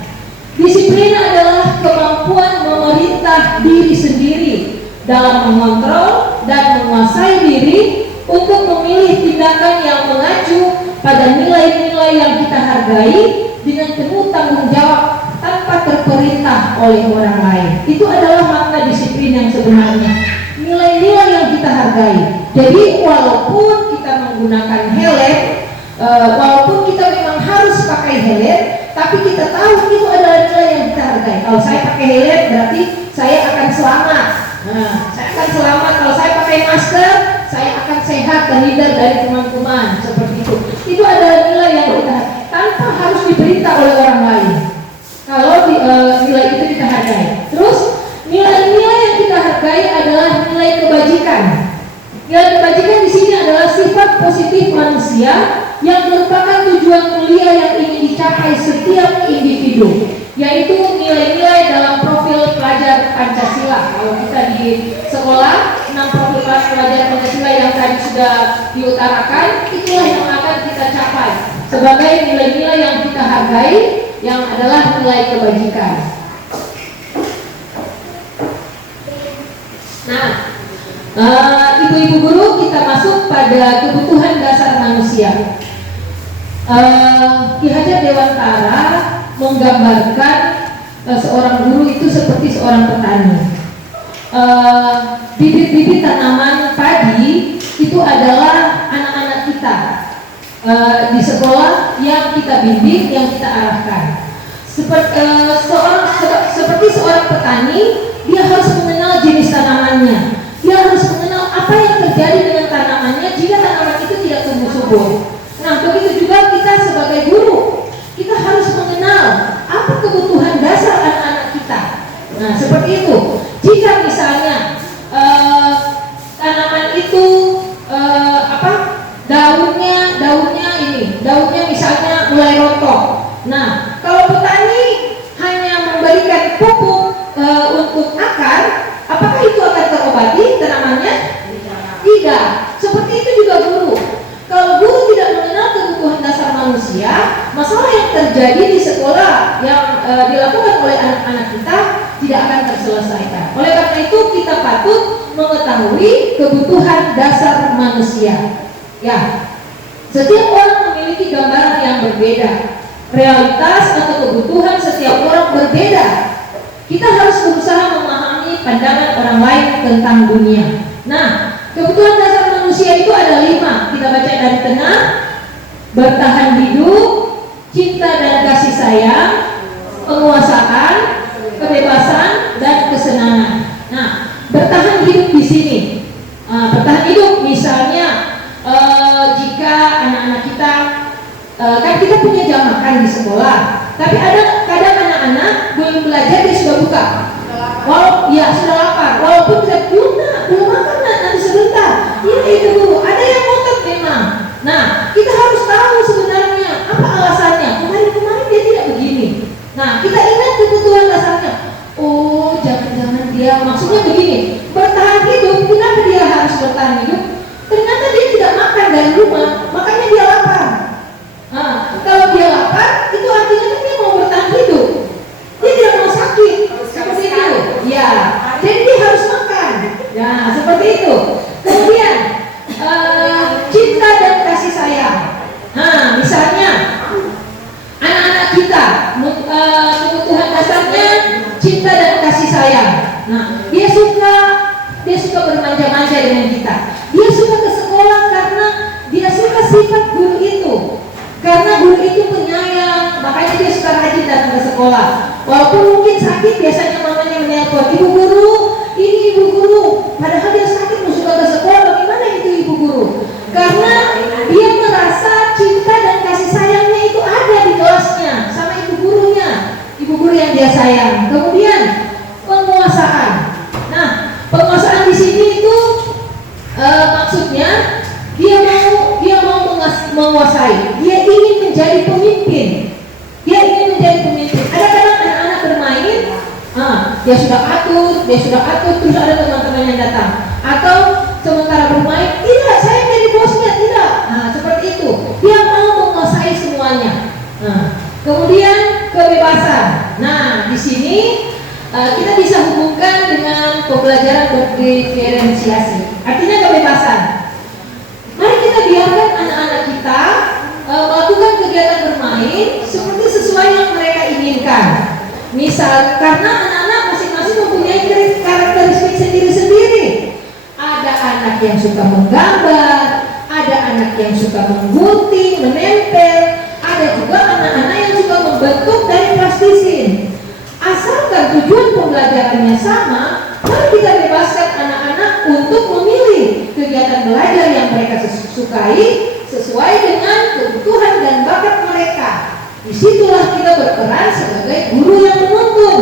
Disiplin adalah kemampuan memerintah diri sendiri dalam mengontrol dan menguasai diri untuk memilih tindakan yang mengacu pada nilai-nilai yang kita hargai dengan penuh tanggung jawab tanpa terperintah oleh orang lain. Itu adalah makna disiplin yang sebenarnya. Nilai-nilai yang kita hargai. Jadi walaupun kita menggunakan helm, walaupun kita memang harus pakai helm, tapi kita tahu itu adalah nilai yang kita hargai. Kalau saya pakai helm berarti saya akan selamat. Nah, saya akan selamat. Kalau saya pakai masker, saya akan sehat, terhindar dari kuman-kuman, seperti itu. Itu adalah nilai yang kita tanpa harus diperintah oleh orang lain. Kalau nilai itu kita hargai. Terus nilai-nilai yang kita hargai adalah nilai kebajikan. Nilai kebajikan di sini adalah sifat positif manusia yang merupakan tujuan mulia yang ingin dicapai setiap individu. yaitu nilai-nilai dalam profil pelajar Pancasila. Kalau kita di sekolah, 6 profil pelajar Pancasila yang tadi sudah diutarakan, itulah yang akan kita capai sebagai nilai-nilai yang kita hargai, yang adalah nilai kebajikan. Nah, ibu-ibu guru, kita masuk pada kebutuhan dasar manusia. Ki Hajar Dewantara menggambarkan seorang guru itu seperti seorang petani. Bibit-bibit tanaman padi itu adalah anak-anak kita di sekolah yang kita bimbing, yang kita arahkan. Seperti seorang petani, dia harus mengenal jenis tanamannya. Dia harus mengenal apa yang terjadi dengan tanamannya jika tanaman itu tidak tumbuh subur. Nah, begitu juga kita sebagai guru, kita harus mengenal apa kebutuhan dasar anak-anak kita. Nah, seperti itu. Jika misalnya tanaman itu daunnya misalnya mulai rontok. Nah, kalau petani hanya memberikan pupuk untuk akar, apakah itu akan terobati tanamannya? Tidak. Seperti itu juga guru. Kalau guru tidak mengenal kebutuhan dasar manusia, masalah yang terjadi di sekolah yang dilakukan oleh anak-anak kita tidak akan terselesaikan. Oleh karena itu kita patut mengetahui kebutuhan dasar manusia. Ya, setiap orang memiliki gambaran yang berbeda. Realitas atau kebutuhan setiap orang berbeda. Kita harus berusaha memahami pandangan orang lain tentang dunia. Nah, kebutuhan dasar manusia itu ada 5. Kita baca dari tengah: bertahan hidup, cinta dan kasih sayang, penguasaan, kebebasan, dan kesenangan. Nah, bertahan hidup di sini. Bertahan hidup misalnya jika anak-anak kita kan kita punya jam makan di sekolah, tapi ada kadang anak-anak belum belajar dia sudah buka. Sudah lapar, walaupun tidak belum makan nanti sebentar. Iya itu dulu. Ada yang ngotot memang. Nah, kita harus tahu sebenarnya apa alasannya. Kemarin dia tidak begini. Nah, kita ingat kebutuhan dasarnya. Oh, jangan-jangan dia maksudnya begini. Bertahan hidup, kenapa dia harus bertahan hidup? Ternyata dia tidak makan dari rumah, makanya dia lapar. Nah, kalau dia lapar, itu artinya kan dia mau bertahan hidup. Dia tidak mau sakit. Seperti itu. Ya, jadi dia harus makan. Nah, seperti itu. Kemudian cinta dan kasih sayang. Nah, misalnya anak-anak kita kebutuhan dasarnya cinta dan kasih sayang. Nah, dia suka bermanja-manja dengan kita. Dia suka ke sekolah karena dia suka sifat guru itu. Karena guru itu penyayang, makanya dia suka rajin datang ke sekolah. Walaupun mungkin sakit, biasanya mamanya menelpon, "Ibu guru, ini ibu guru." Padahal dia sakit, mau suka ke sekolah, bagaimana itu ibu guru? Karena dia merasa cinta dan kasih sayangnya itu ada di kelasnya sama ibu gurunya, ibu guru yang dia sayang. Kemudian penguasaan. Nah, penguasaan di sini itu maksudnya dia mau menguasai. Dia ingin menjadi pemimpin. Ada kadang anak-anak bermain, dia sudah atur, terus ada teman-teman yang datang. Atau sementara bermain, tidak, saya jadi bosnya, tidak. Nah, seperti itu. Dia mau menguasai semuanya. Nah, kemudian kebebasan. Nah, di sini kita bisa hubungkan dengan pembelajaran berdiferensiasi. Artinya kebebasan. Mari kita biarkan anak-anak kita melakukan kegiatan bermain seperti sesuai yang mereka inginkan. Misal, karena anak-anak masing-masing mempunyai karakteristik sendiri-sendiri. Ada anak yang suka menggambar, ada anak yang suka menggunting, menempel, ada juga anak-anak yang suka membentuk dari plastisin. Asalkan tujuan pembelajarannya sama, mari kita bebaskan anak-anak untuk memilih kegiatan belajar yang mereka sukai sesuai dengan kebutuhan dan bakat mereka. Disitulah kita berperan sebagai guru yang menuntun.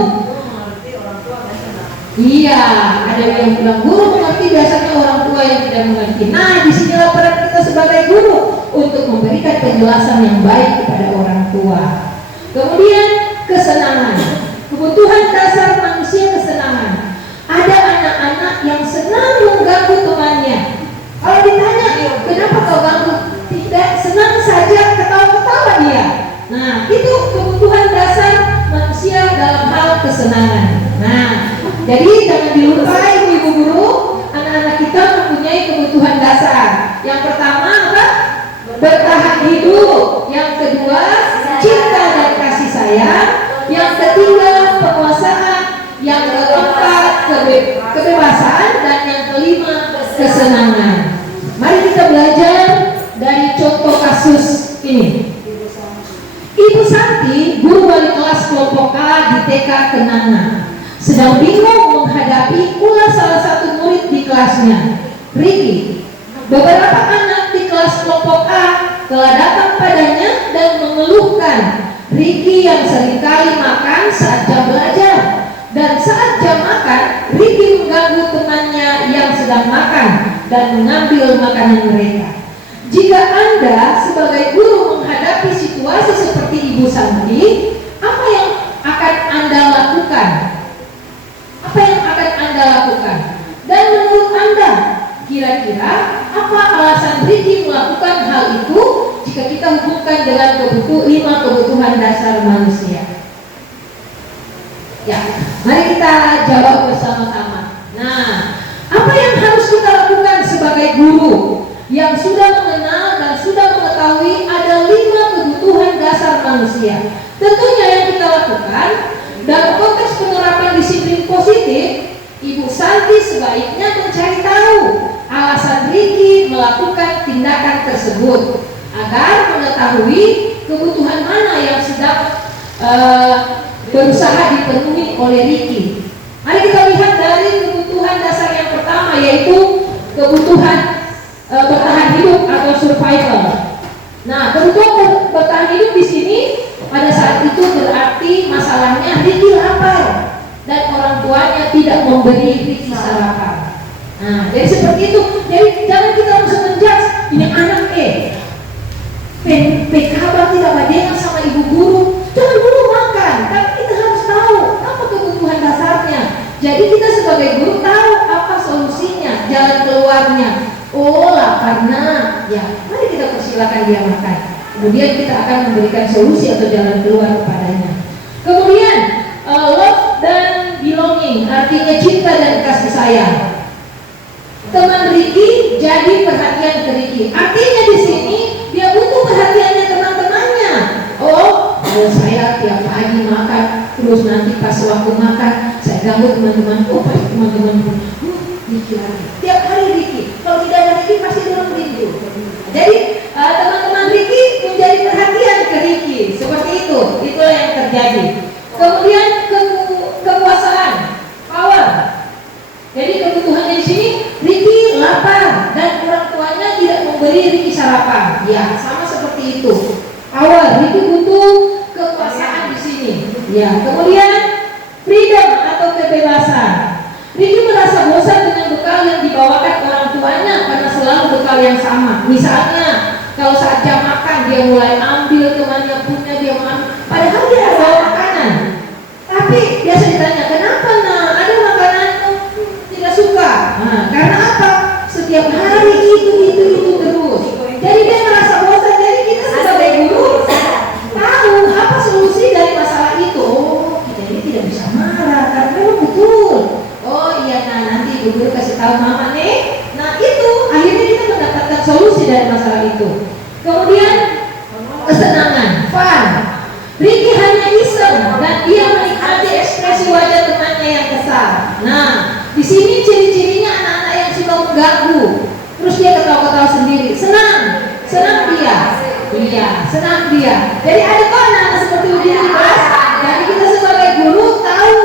Iya, ada yang bilang guru mengerti, biasanya orang tua yang tidak mengerti. Nah, disinilah peran kita sebagai guru untuk memberikan penjelasan yang baik kepada orang tua. Kemudian kesenangan. Kebutuhan dasar manusia kesenangan. Ada anak-anak yang senang mengganggu temannya. Kalau ditanya, kenapa kau ganggu? Tidak, senang saja ketawa-ketawa dia. Nah, itu kebutuhan dasar manusia dalam hal kesenangan. Nah, jadi jangan dilupai ibu guru, anak-anak kita mempunyai kebutuhan dasar. Yang pertama apa? Bertahan hidup. Yang kedua, cinta dan kasih sayang. Yang ketiga, penguasaan. Yang keempat, kebebasan. Dan yang kelima, kesenangan. Mari kita belajar dari contoh kasus ini. Ibu Santi, guru wali kelas kelompok A di TK Kenanga, sedang bingung menghadapi ulah salah satu murid di kelasnya, Ricky. Beberapa anak di kelas kelompok A telah datang padanya dan mengeluhkan Ricky yang seringkali makan saat jam belajar, dan saat jam makan Ricky mengganggu temannya yang sedang makan dan mengambil makanan mereka. Jika Anda sebagai guru menghadapi situasi seperti Ibu Santi, apa yang akan Anda lakukan? Apa yang akan Anda lakukan? Dan menurut Anda, kira-kira apa alasan Ricky melakukan hal itu jika kita hubungkan dengan 5 kebutuhan dasar manusia? Ya, mari kita jawab bersama-sama. Nah, apa yang harus kita lakukan sebagai guru yang sudah mengenal dan sudah mengetahui ada 5 kebutuhan dasar manusia? Tentunya yang kita lakukan dalam konteks penerapan disiplin positif, Ibu Santi sebaiknya mencari tahu alasan Ricky melakukan tindakan tersebut agar mengetahui kebutuhan mana yang sedang berusaha dipenuhi oleh Ricky. Mari kita lihat dari kebutuhan dasar yang pertama, yaitu kebutuhan bertahan hidup atau survival. Nah, kebutuhan bertahan hidup di sini pada saat itu berarti masalahnya Ricky lapar dan orang tuanya tidak memberi Ricky sarapan. Nah, jadi seperti itu. Jadi jangan kita langsung menjudge ini anak kabar tidak badengan sama ibu guru, jangan dulu makan. Tapi kita harus tahu apa kebutuhan dasarnya. Jadi kita sebagai guru tahu apa solusinya, jalan keluarnya. Oh, laparnya, ya, mari kita persilakan dia makan. Kemudian kita akan memberikan solusi atau jalan keluar kepadanya. Kemudian love dan belonging, artinya cinta dan kasih sayang. Teman Ricky jadi perhatian ke Ricky. Artinya di sini dia butuh perhatiannya teman-temannya. Oh, kalau saya tiap pagi makan, terus nanti pas waktu makan saya ganggu teman-teman. Oh, pasti teman-teman Ricky lagi. Tiap hari Ricky. Kalau tidak ada Ricky pasti dalam rindu. Jadi teman-teman Ricky menjadi perhatian ke Ricky. Seperti itu. Itulah yang terjadi. Kemudian kekuasaan, power. Jadi kebutuhannya di sini Ricky lapar dan orang tuanya tidak memberi Ricky sarapan. Ya, sama seperti itu. Power, Ricky butuh kekuasaan di sini. Ya, kemudian freedom atau kebebasan. Ricky merasa bosan dengan bekal yang dibawakan orang tuanya karena selalu bekal yang sama. Misalnya, kalau saat jam makan dia mulai ambil temannya punya, dia mengambil. Padahal dia ada bawa makanan. Tapi biasa ditanya, kenapa nah ada makanan tidak suka? Nah, karena apa? Setiap hari itu terus. Jadi dia merasa bosan. Jadi kita sebagai guru tahu apa solusi dari masalah itu. Oh, kita ini tidak bisa marah karena memang betul. Oh iya, nah nanti ibu guru kasih tahu mama nih. Nah itu akhirnya kita mendapatkan solusi dari masalah itu. Kemudian kesenangan, fun. Ricky hanya iseng dan dia menikmati ekspresi wajah temannya yang kesal. Nah, di sini ciri-cirinya anak-anak yang suka mengganggu. Terus dia ketawa-ketawa sendiri. Senang dia. Iya, senang dia. Jadi ada kok anak-anak seperti ini di kelas. Jadi kita sebagai guru tahu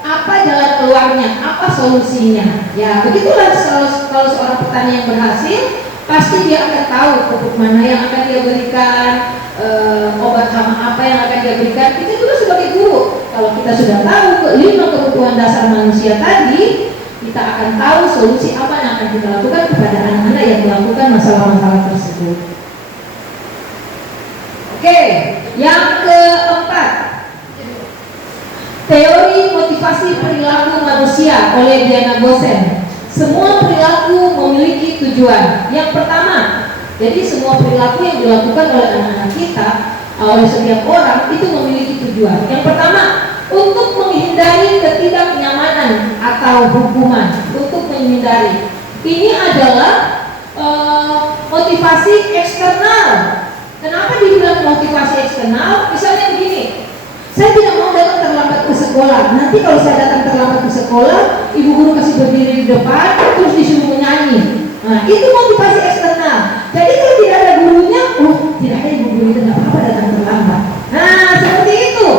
apa jalan keluarnya, apa solusinya. Ya, begitulah kalau seorang petani yang berhasil, pasti dia akan tahu pupuk mana yang akan dia berikan, obat hama apa yang akan dia berikan. Kita juga sebagai guru, kalau kita sudah tahu 5 kebutuhan dasar manusia tadi, kita akan tahu solusi apa yang akan kita lakukan kepada anak-anak yang melakukan masalah-masalah tersebut. Oke, yang keempat, Teori motivasi perilaku manusia oleh Diana Gosen. Semua perilaku memiliki tujuan. Yang pertama, jadi semua perilaku yang dilakukan oleh anak-anak kita, oleh setiap orang itu memiliki tujuan. Yang pertama, untuk menghindari ketidaknyamanan atau hukuman. Untuk menghindari. Ini adalah motivasi eksternal. Kenapa dibilang motivasi eksternal? Misalnya begini, saya tidak mau datang terlambat ke sekolah. Nanti kalau saya datang terlambat ke sekolah, ibu guru kasih berdiri di depan, terus disuruh menyanyi. Nah, itu motivasi eksternal. Jadi kalau tidak ada gurunya, tidak ada ibu guru itu tidak apa-apa datang terlambat. Nah, seperti itu.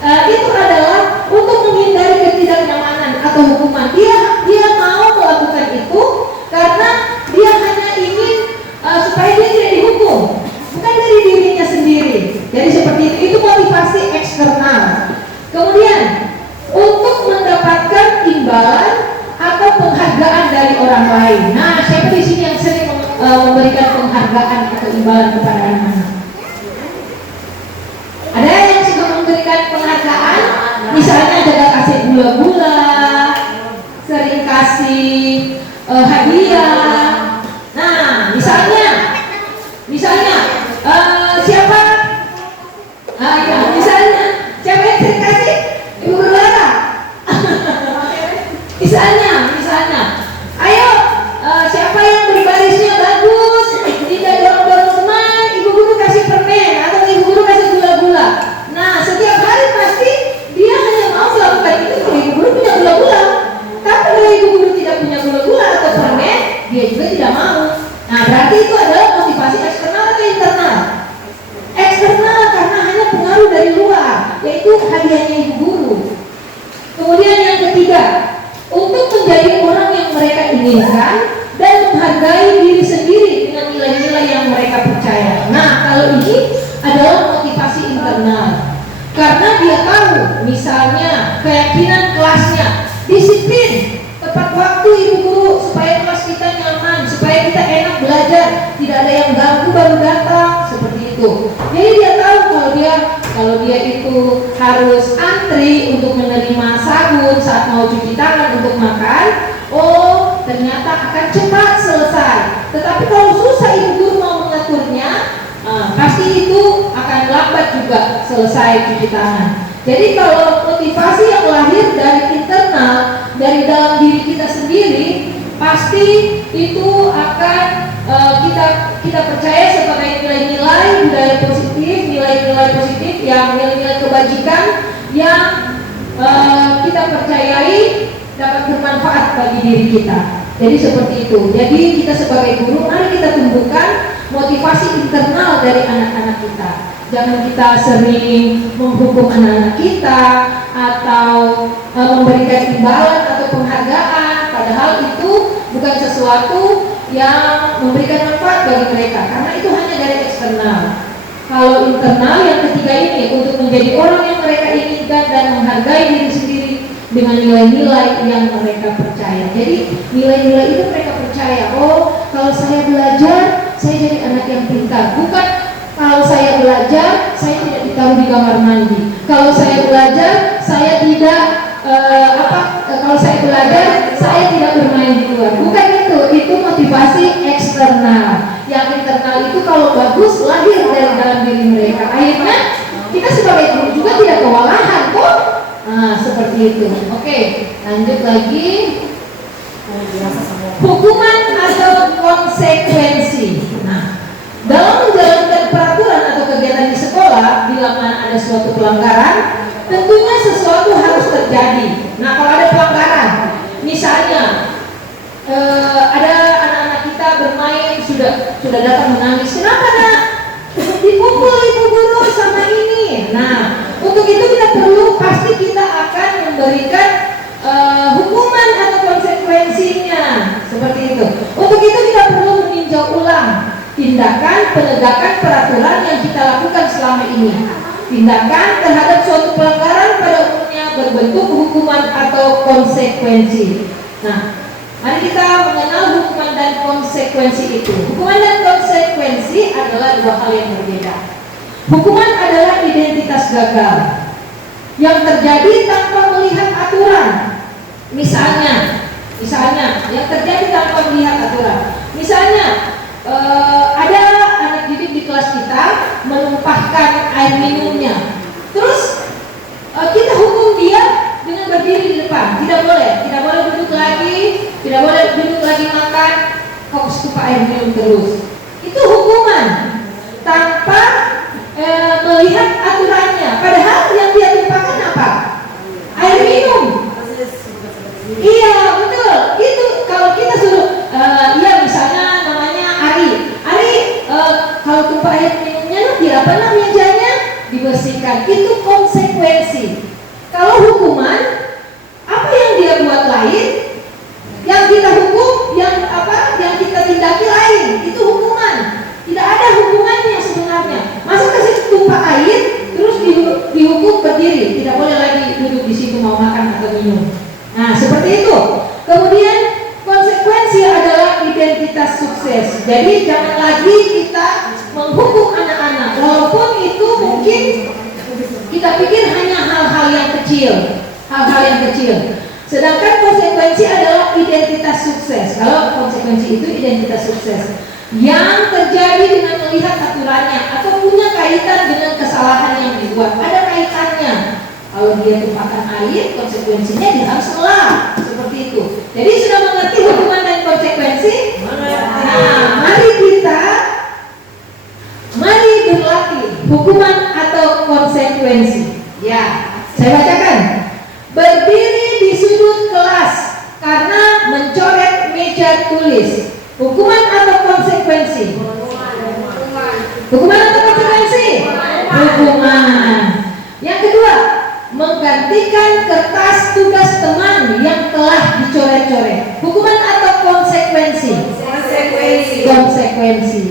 Itu adalah untuk menghindari ketidaknyamanan atau hukuman. Dia mau melakukan itu karena dia hanya ingin supaya dia tidak dihukum, bukan dari dirinya sendiri. Jadi seperti itu motivasi eksternal. Kemudian untuk mendapatkan imbalan atau penghargaan dari orang lain. Nah, siapa di sini yang sering memberikan penghargaan atau imbalan kepada anak-anak? Ada yang suka memberikan penghargaan? Misalnya jaga kasih gula-gula, sering kasih hadiah. Nah, misalnya siapa? Ya, misalnya siapa yang sering kasih? Ibu Guru Lara. misalnya, ayo siapa yang berbarisnya bagus, tidak dorong-dorong teman, ibu guru kasih permen atau ibu guru kasih gula-gula. Nah, setiap hari pasti dia hanya mau melakukan itu kalau ibu guru punya gula-gula. Tapi kalau ibu guru tidak punya gula-gula atau permen, dia juga tidak mau. Nah, berarti itu adalah motivasi eksternal atau internal? Eksternal, karena hanya pengaruh dari luar, yaitu hadiahnya ibu guru. Kemudian yang ketiga, untuk menjadi orang yang mereka inginkan dan menghargai diri sendiri dengan nilai-nilai yang mereka percaya. Nah, kalau ini adalah motivasi internal, karena dia tahu, misalnya keyakinan kelasnya, disiplin, tepat waktu ibu guru supaya kelas kita nyaman, supaya kita enak belajar, tidak ada yang ganggu baru datang, seperti itu. Jadi dia tahu kalau dia itu harus antri untuk menerima sabun saat mau cuci tangan untuk makan, ternyata akan cepat selesai. Tetapi kalau susah ibu guru mau mengaturnya, pasti itu akan lambat juga selesai cuci tangan. Jadi kalau motivasi yang lahir dari internal, dari dalam diri kita sendiri, pasti itu akan kita percaya sebagai nilai-nilai budaya positif, nilai-nilai positif yang nilai-nilai kebajikan yang kita percayai dapat bermanfaat bagi diri kita. Jadi seperti itu. Jadi kita sebagai guru, mari kita tumbuhkan motivasi internal dari anak-anak kita. Jangan kita sering menghukum anak-anak kita atau memberikan imbalan atau penghargaan, padahal itu bukan sesuatu yang memberikan manfaat bagi mereka, karena itu hanya dari eksternal. Kalau internal yang ketiga ini, untuk menjadi orang yang mereka inginkan dan menghargai diri sendiri dengan nilai-nilai yang mereka percaya. Jadi nilai-nilai itu mereka percaya, kalau saya belajar, saya jadi anak yang pintar. Bukan kalau saya belajar, saya tidak ditaruh di kamar mandi. Kalau saya belajar, saya tidak kalau saya belajar, saya tidak bermain di luar. Bukan itu motivasi eksternal. Yang internal itu kalau bagus lahir dari dalam diri mereka. Akhirnya kita sebagai guru juga tidak kewalahan kok. Nah, seperti itu. Oke, lanjut lagi. Hukuman atau konsekuensi. Nah, dalam menjalankan peraturan atau kegiatan di sekolah, bila mana ada suatu pelanggaran, tentunya sesuatu harus terjadi. Nah, kalau ada pelanggaran, misalnya ada anak-anak kita bermain sudah datang menangis, kenapa nak? Dipukul ibu guru sama ini. Nah, untuk itu kita perlu, pasti kita akan memberikan hukuman atau konsekuensinya, seperti itu. Untuk itu kita perlu meninjau ulang tindakan penegakan peraturan yang kita lakukan selama ini. Tindakan terhadap suatu pelanggaran pada umumnya berbentuk hukuman atau konsekuensi. Nah, mari kita mengenal hukuman dan konsekuensi itu. Hukuman dan konsekuensi adalah dua hal yang berbeda. Hukuman adalah identitas gagal. yang terjadi tanpa melihat aturan. Misalnya yang terjadi tanpa melihat aturan. Misalnya ada anak didik di kelas kita menumpahkan air minumnya. Terus kita hukum dia dengan berdiri di depan. Tidak boleh duduk lagi makan. Fokus tumpah air minum terus. Itu hukuman tanpa melihat aturannya. Padahal yang dia tumpahkan apa? Air minum. Iya betul. Itu kalau kita suruh, misalnya namanya Ari, kalau tumpah air minumnya diapalah mejanya, dibersihkan. Itu konsekuensi. Kalau hukuman, apa yang dia buat lain, yang kita hukum, yang kita tindaki lain, itu hukuman. Tidak ada hukumannya sebenarnya. Masa kasih tumpah air, terus dihukum berdiri, tidak boleh lagi duduk di situ mau makan atau minum. Nah, seperti itu. Kemudian konsekuensi adalah identitas sukses. Jadi jangan lagi kita menghukum anak-anak, walaupun itu mungkin kita pikir hanya hal-hal yang kecil. Sedangkan konsekuensi adalah identitas sukses. Kalau konsekuensi itu identitas sukses yang terjadi dengan melihat aturannya atau punya kaitan dengan kesalahan yang dibuat. Ada kaitannya. Kalau dia tumpahkan air, konsekuensinya dia harus ngelap, seperti itu. Jadi sudah mengerti hukuman dan konsekuensi? Nah, mari berlatih hukuman atau konsekuensi. Ya, saya bacakan. Berdiri di sudut kelas karena mencoret meja tulis. Hukuman atau konsekuensi? Hukuman atau konsekuensi? Hukuman. Yang kedua, menggantikan kertas tugas teman yang telah dicoret-coret. Hukuman atau konsekuensi? Konsekuensi.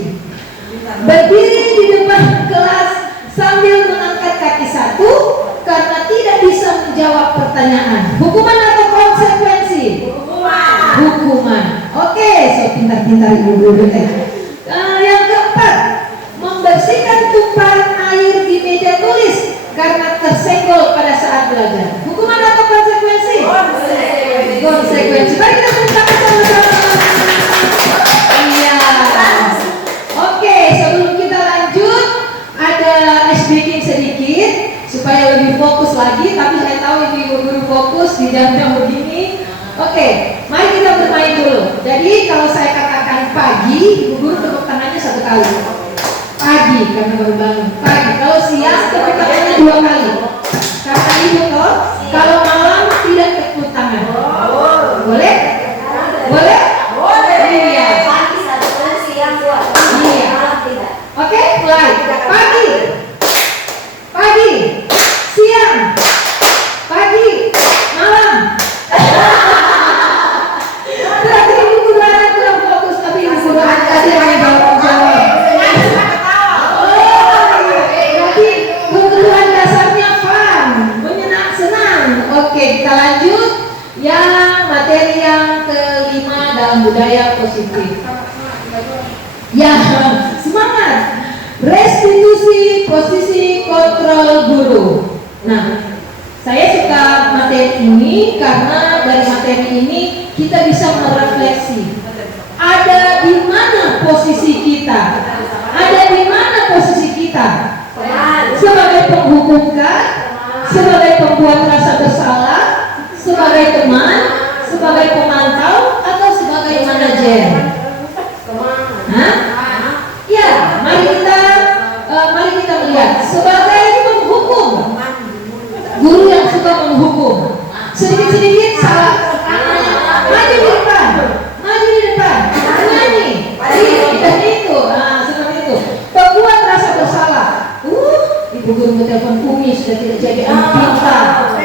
Berdiri di depan kelas sambil mengangkat kaki satu karena tidak bisa menjawab pertanyaan. Hukuman atau konsekuensi? Hukuman. Oke, so pintar-pintar ibu guru. Yang keempat, membersihkan tumpahan air di meja tulis karena tersenggol pada saat belajar. Hukuman atau konsekuensi? Konsekuensi. Mari kita ucapkan sama-sama. Iya. Oke, sebelum kita lanjut, ada ice breaking sedikit supaya lebih fokus lagi. Tapi saya tahu ibu guru fokus di jam-jam begini. Oke, mari kita bermain dulu. Jadi kalau saya katakan pagi, ibu guru tepuk tangannya 1 kali. Pagi karena baru bangun. Pagi. Kalau siang tepuk tangannya 2 kali. Karena ibu toh. Kalau malam tidak tepuk tangan. Boleh? Boleh? Iya. Pagi 1 kali, siang 2. Iya. Malam tidak. Oke, mulai. Pagi, siang, pagi, malam. Berarti ibu guru anak kurang fokus, tapi ibu guru anak tadi hanya jawab. Berarti kebutuhan dasarnya fun, senang. Oke, kita lanjut. Yang materi yang kelima dalam budaya positif. Ya, semangat. Restitusi posisi kontrol guru. Nah, saya suka materi ini karena dari materi ini kita bisa merefleksi. Ada di mana posisi kita? Ada di mana posisi kita? Sebagai penghukumkah? Sebagai pembuat rasa bersalah? Sebagai teman? Sebagai pemantau? Atau sebagai manajer? Hah? Ya, mari kita melihat sebagai penghukum, guru yang suka menghukum. Sedikit-sedikit salah, maju di depan, nyanyi, dan itu, seperti itu. Pembuat rasa bersalah. Ibu guru telepon Umi sudah tidak jadi anak pintar.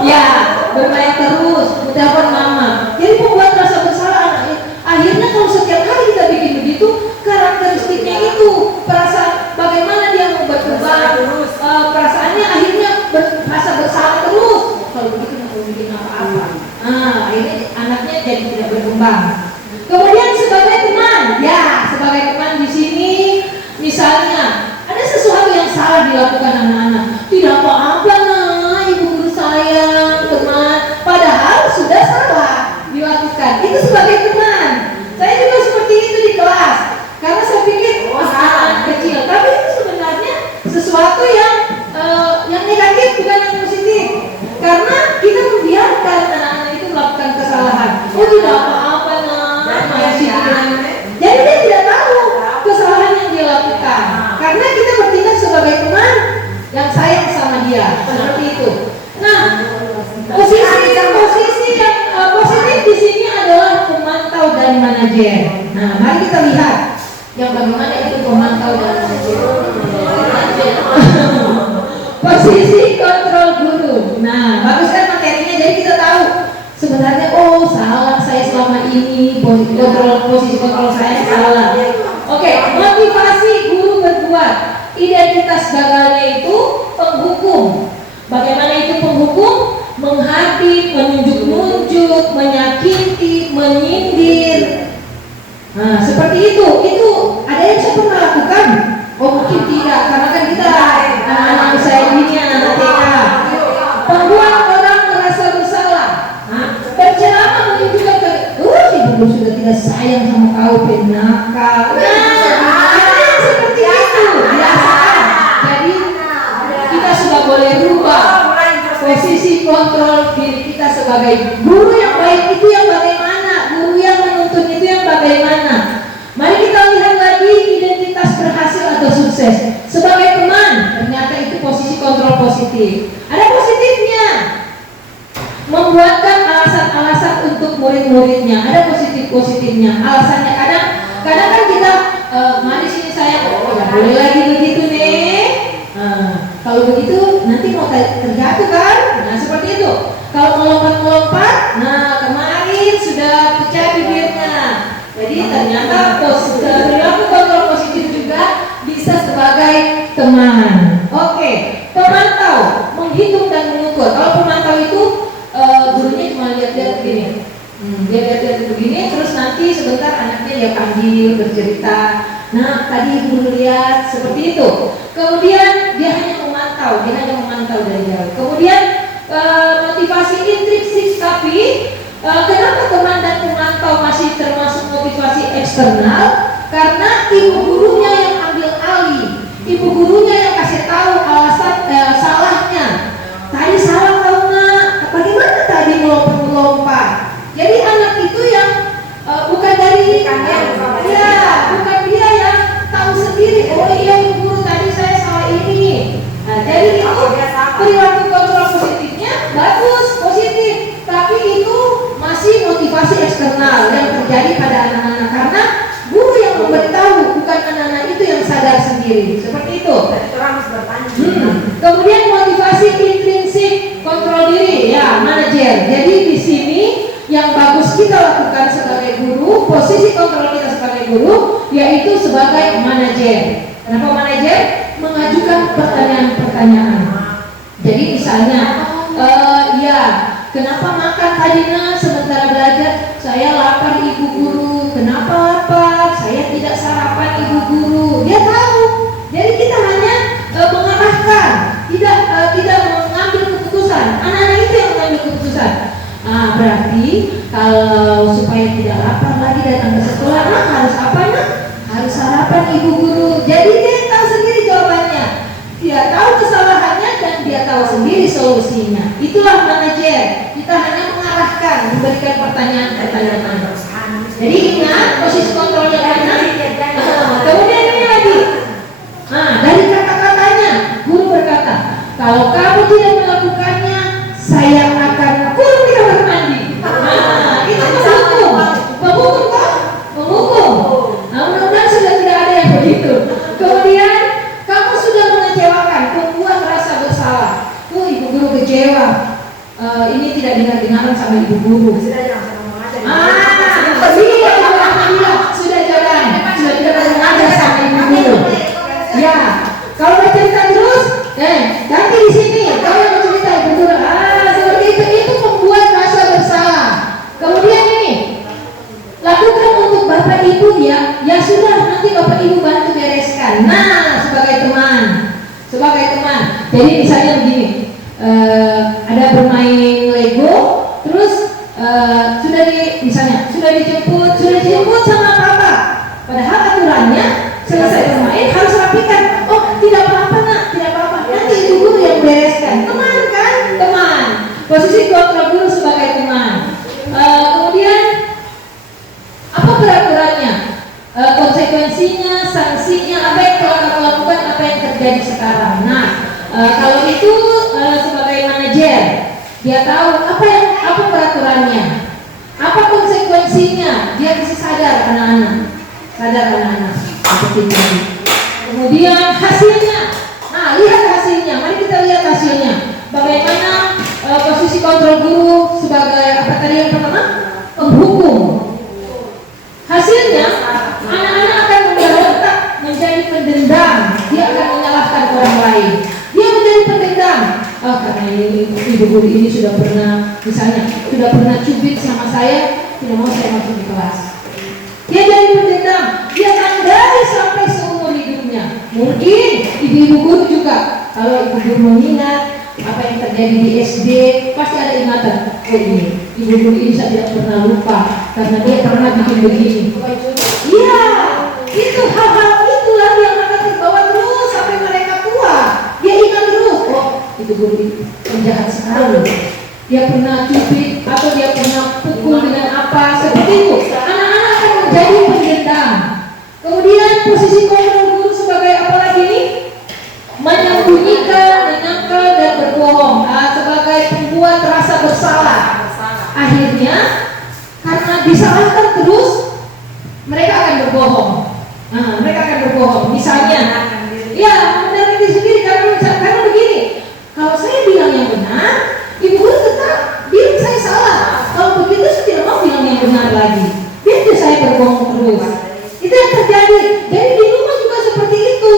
Ya, bermain terus, telepon mama. Jadi pembuat rasa bersalah. Akhirnya kalau setiap hari kita bikin begitu, karakteristiknya itu perasaan bagaimana dia mau berkembang, perasaannya akhirnya merasa bersalah terus. Kalau begitu nggak mau bikin apa-apa. Akhirnya anaknya jadi tidak berkembang. Kemudian sebagai teman, ya sebagai teman di sini, misalnya ada sesuatu yang salah dilakukan anak-anak, tidak apa-apa itu sebagai teman. Saya juga seperti itu di kelas. Karena saya pikir anak kecil, tapi itu sebenarnya sesuatu yang negatif bukan yang positif. Karena kita membiarkan anak-anak itu melakukan kesalahan. Oh tidak apa-apa masih jadi dia tidak tahu kesalahan yang dia lakukan. Karena kita bertindak sebagai teman yang sayang sama dia, seperti itu. Nah, posisi yang positif di sini adalah pemantau dan manajer. Nah, mari kita lihat yang bagaimana itu pemantau dan manajer. Posisi kontrol guru. Nah, bagus kan materinya, jadi kita tahu sebenarnya salah saya selama ini, posisi kontrol saya salah. Oke, motivasi guru berbuat. Identitas gagalnya itu penghukum. Bagaimana itu penghukum? Menghakimi, menunjuk-nunjuk, menyakiti, menyindir. Nah, seperti itu. Itu ada yang saya pernah lakukan? Oh mungkin tidak, karena kan kita anak-anak saya ini anak TK. Membuat orang merasa bersalah. Berceramah menunjukkan ibu sudah tidak sayang sama kau, penakal. Ada yang seperti itu. Biasakan. Jadi kita sudah boleh rubah posisi kontrol diri kita sebagai guru yang baik itu yang bagaimana, guru yang menuntun itu yang bagaimana. Mari kita lihat lagi identitas berhasil atau sukses. Sebagai teman, ternyata itu posisi kontrol positif. Ada positifnya. Membuatkan alasan-alasan untuk murid-muridnya. Ada positifnya. Alasannya kadang kan kita mari sini saya nggak boleh lagi begitu nih. Kalau begitu nanti mau terjatuh kan? Nah seperti itu. Kalau melompat-melompat, nah kemarin sudah pecah bibirnya. Jadi ternyata perilaku kontrol positif juga bisa sebagai teman. Oke, pemantau, menghitung dan mengukur. Kalau pemantau itu gurunya cuma lihat-lihat begini. Dia lihat-lihat begini, terus nanti sebentar anaknya dia panggil bercerita. Nah, tadi guru lihat seperti itu. Kemudian dia hanya memantau dari jauh. Kemudian motivasi intrinsik, tapi kenapa teman dan pemantau masih termasuk motivasi eksternal? Karena ibu gurunya yang ambil alih, ibu gurunya yang kasih tahu alasan salahnya. Tadi salah tahu nggak? Bagaimana tadi melompat? Jadi anak itu yang bukan dari bukan dia yang tahu sendiri. Oh iya ibu guru tadi saya salah ini. Nah, jadi itu perilaku kontrol positifnya bagus, positif, tapi itu masih motivasi eksternal yang terjadi pada anak-anak karena guru yang memberitahu, bukan anak-anak itu yang sadar sendiri. Seperti itu. Kemudian motivasi intrinsik, kontrol diri, ya manajer. Jadi di sini yang bagus kita lakukan sebagai guru, posisi kontrol kita sebagai guru, yaitu sebagai manajer. Kenapa manajer? Mengajukan pertanyaan-pertanyaan. Jadi misalnya, kenapa makan tadi sementara belajar? Saya lapar ibu guru. Kenapa lapar? Saya tidak sarapan ibu guru. Dia tahu. Jadi kita hanya mengarahkan, tidak mengambil keputusan. Anak-anak itu yang mengambil keputusan. Berarti kalau supaya tidak lapar lagi datang ke sekolah, harus apa harus sarapan ibu guru. Jadi dia tahu sendiri jawabannya, dia tahu kesalahannya dan dia tahu sendiri solusinya. Itulah manajer. Kita hanya mengarahkan, memberikan pertanyaan-pertanyaan. Jadi ingat posisi kontrol yang mana. Kemudian ini lagi. Dari kata-katanya, guru berkata, kalau kamu tidak melakukannya, saya akan kurung di kamar mandi. Itu menghukum kan? Menghukum. Mudah-mudahan sudah tidak ada yang begitu. Kemudian kamu sudah mengecewakan, membuat rasa bersalah. Ibu guru kecewa. Ini tidak dengar-dengaran sama ibu guru. Sudah tidak mengajar sama ibu guru. Ya, kalau bercerita terus, nanti di sini kalau yang bercerita ibu guru, seperti itu membuat rasa bersalah. Kemudian ini, lakukan untuk bapak ibu ya sudah nanti bapak ibu bantu bereskan. Nah, sebagai teman. Jadi misalnya begini, ada bermain Lego, terus sudah dijemput sama papa, padahal aturannya selesai bermain harus rapikan. Oh, tidak apa-apa nak, tidak apa-apa, nanti ibu guru yang bereskan. Teman kan, teman. Posisi kontrol guru sebagai teman. Kemudian apa peraturannya, konsekuensinya, sanksinya, apa yang telah kamu lakukan, apa yang terjadi sekarang. Nah, kalau itu sebagai manajer, dia tahu apa peraturannya, apa konsekuensinya, dia bisa sadar anak-anak seperti itu. Kemudian hasilnya, nah lihat hasilnya, mari kita lihat hasilnya. Bagaimana posisi kontrol guru sebagai apa tadi yang pertama, penghukum. Hasilnya, anak-anak akan memberontak, menjadi pendendam, dia akan menyalahkan orang lain. Dia menjadi pendendam. Oh, karena ini ibu guru ini sudah pernah, misalnya, sudah pernah cubit sama saya, tidak mau saya masuk di kelas. Dia jadi pendendam, dia tandai sampai seumur hidupnya. Mungkin ibu guru juga, kalau ibu guru mengingat apa yang terjadi di SD, pasti ada ingatan. Oh ini, ibu guru ini saya tidak pernah lupa, karena dia pernah bikin begini. Iya, itu hal-hal itulah yang akan terbawa terus sampai mereka tua. Dia ingat terus, oh itu guru itu penjahat sekali. Dia pernah cubit atau dia pernah pukul dengan apa, seperti itu. Anak-anak akan menjadi pendendam. Kemudian posisi kontrol guru sebagai apa lagi nih? Menyembunyikan, menyangkal dan berbohong, sebagai pembuat rasa bersalah. Akhirnya karena disalahkan terus, mereka akan berbohong. Mereka akan berbohong. Misalnya, ya membenarkan diri sendiri karena begini. Kalau saya bilang yang benar, ibu guru tetap bilang saya salah. Kalau begitu saya tidak mau bilang yang benar lagi. Biar saya berbohong terus. Itu yang terjadi. Jadi di rumah juga seperti itu.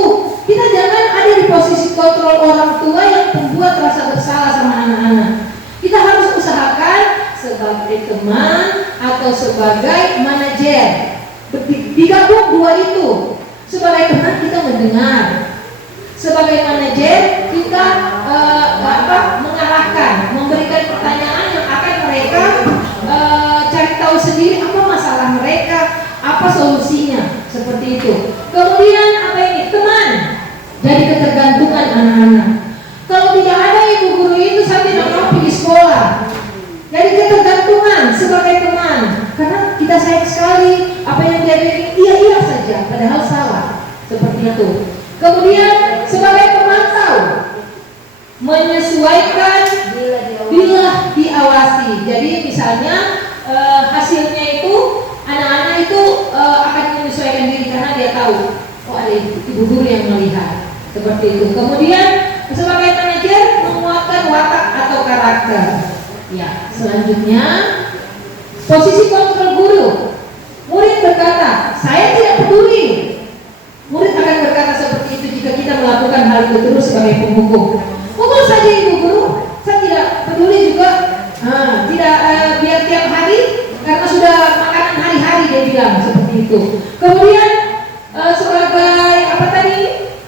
Kita jangan ada di posisi kontrol orang tua yang membuat rasa bersalah sama anak-anak. Kita harus usahakan sebagai teman atau sebagai manajer. Digabung dua itu. Sebagai teman kita mendengar. Sebagai manajer kita mengarahkan, memberikan pertanyaan yang akan mereka cari tahu sendiri apa masalah mereka, apa solusinya, seperti itu. Kemudian apa ini? Teman. Jadi ketergantungan anak-anak. Kalau tidak ada ibu guru itu, saya tidak mau pergi sekolah. Jadi ketergantungan sebagai teman, karena kita sayang sekali apa yang dia bilang iya saja, padahal salah, seperti itu. Kemudian sebagai pemantau, menyesuaikan bila diawasi. Jadi misalnya hasilnya itu anak-anak itu akan menyesuaikan diri karena dia tahu oh ada ibu guru yang melihat, seperti itu. Kemudian sebagai manajer menguatkan watak atau karakter. Ya, selanjutnya posisi kontrol guru. Murid berkata, saya tidak peduli. Murid akan berkata seperti itu jika kita melakukan hal itu terus sebagai penghukum. Pukul saja ibu guru, saya tidak peduli juga. Tidak biar tiap hari karena sudah makanan hari-hari dia bilang seperti itu. Kemudian sebagai apa tadi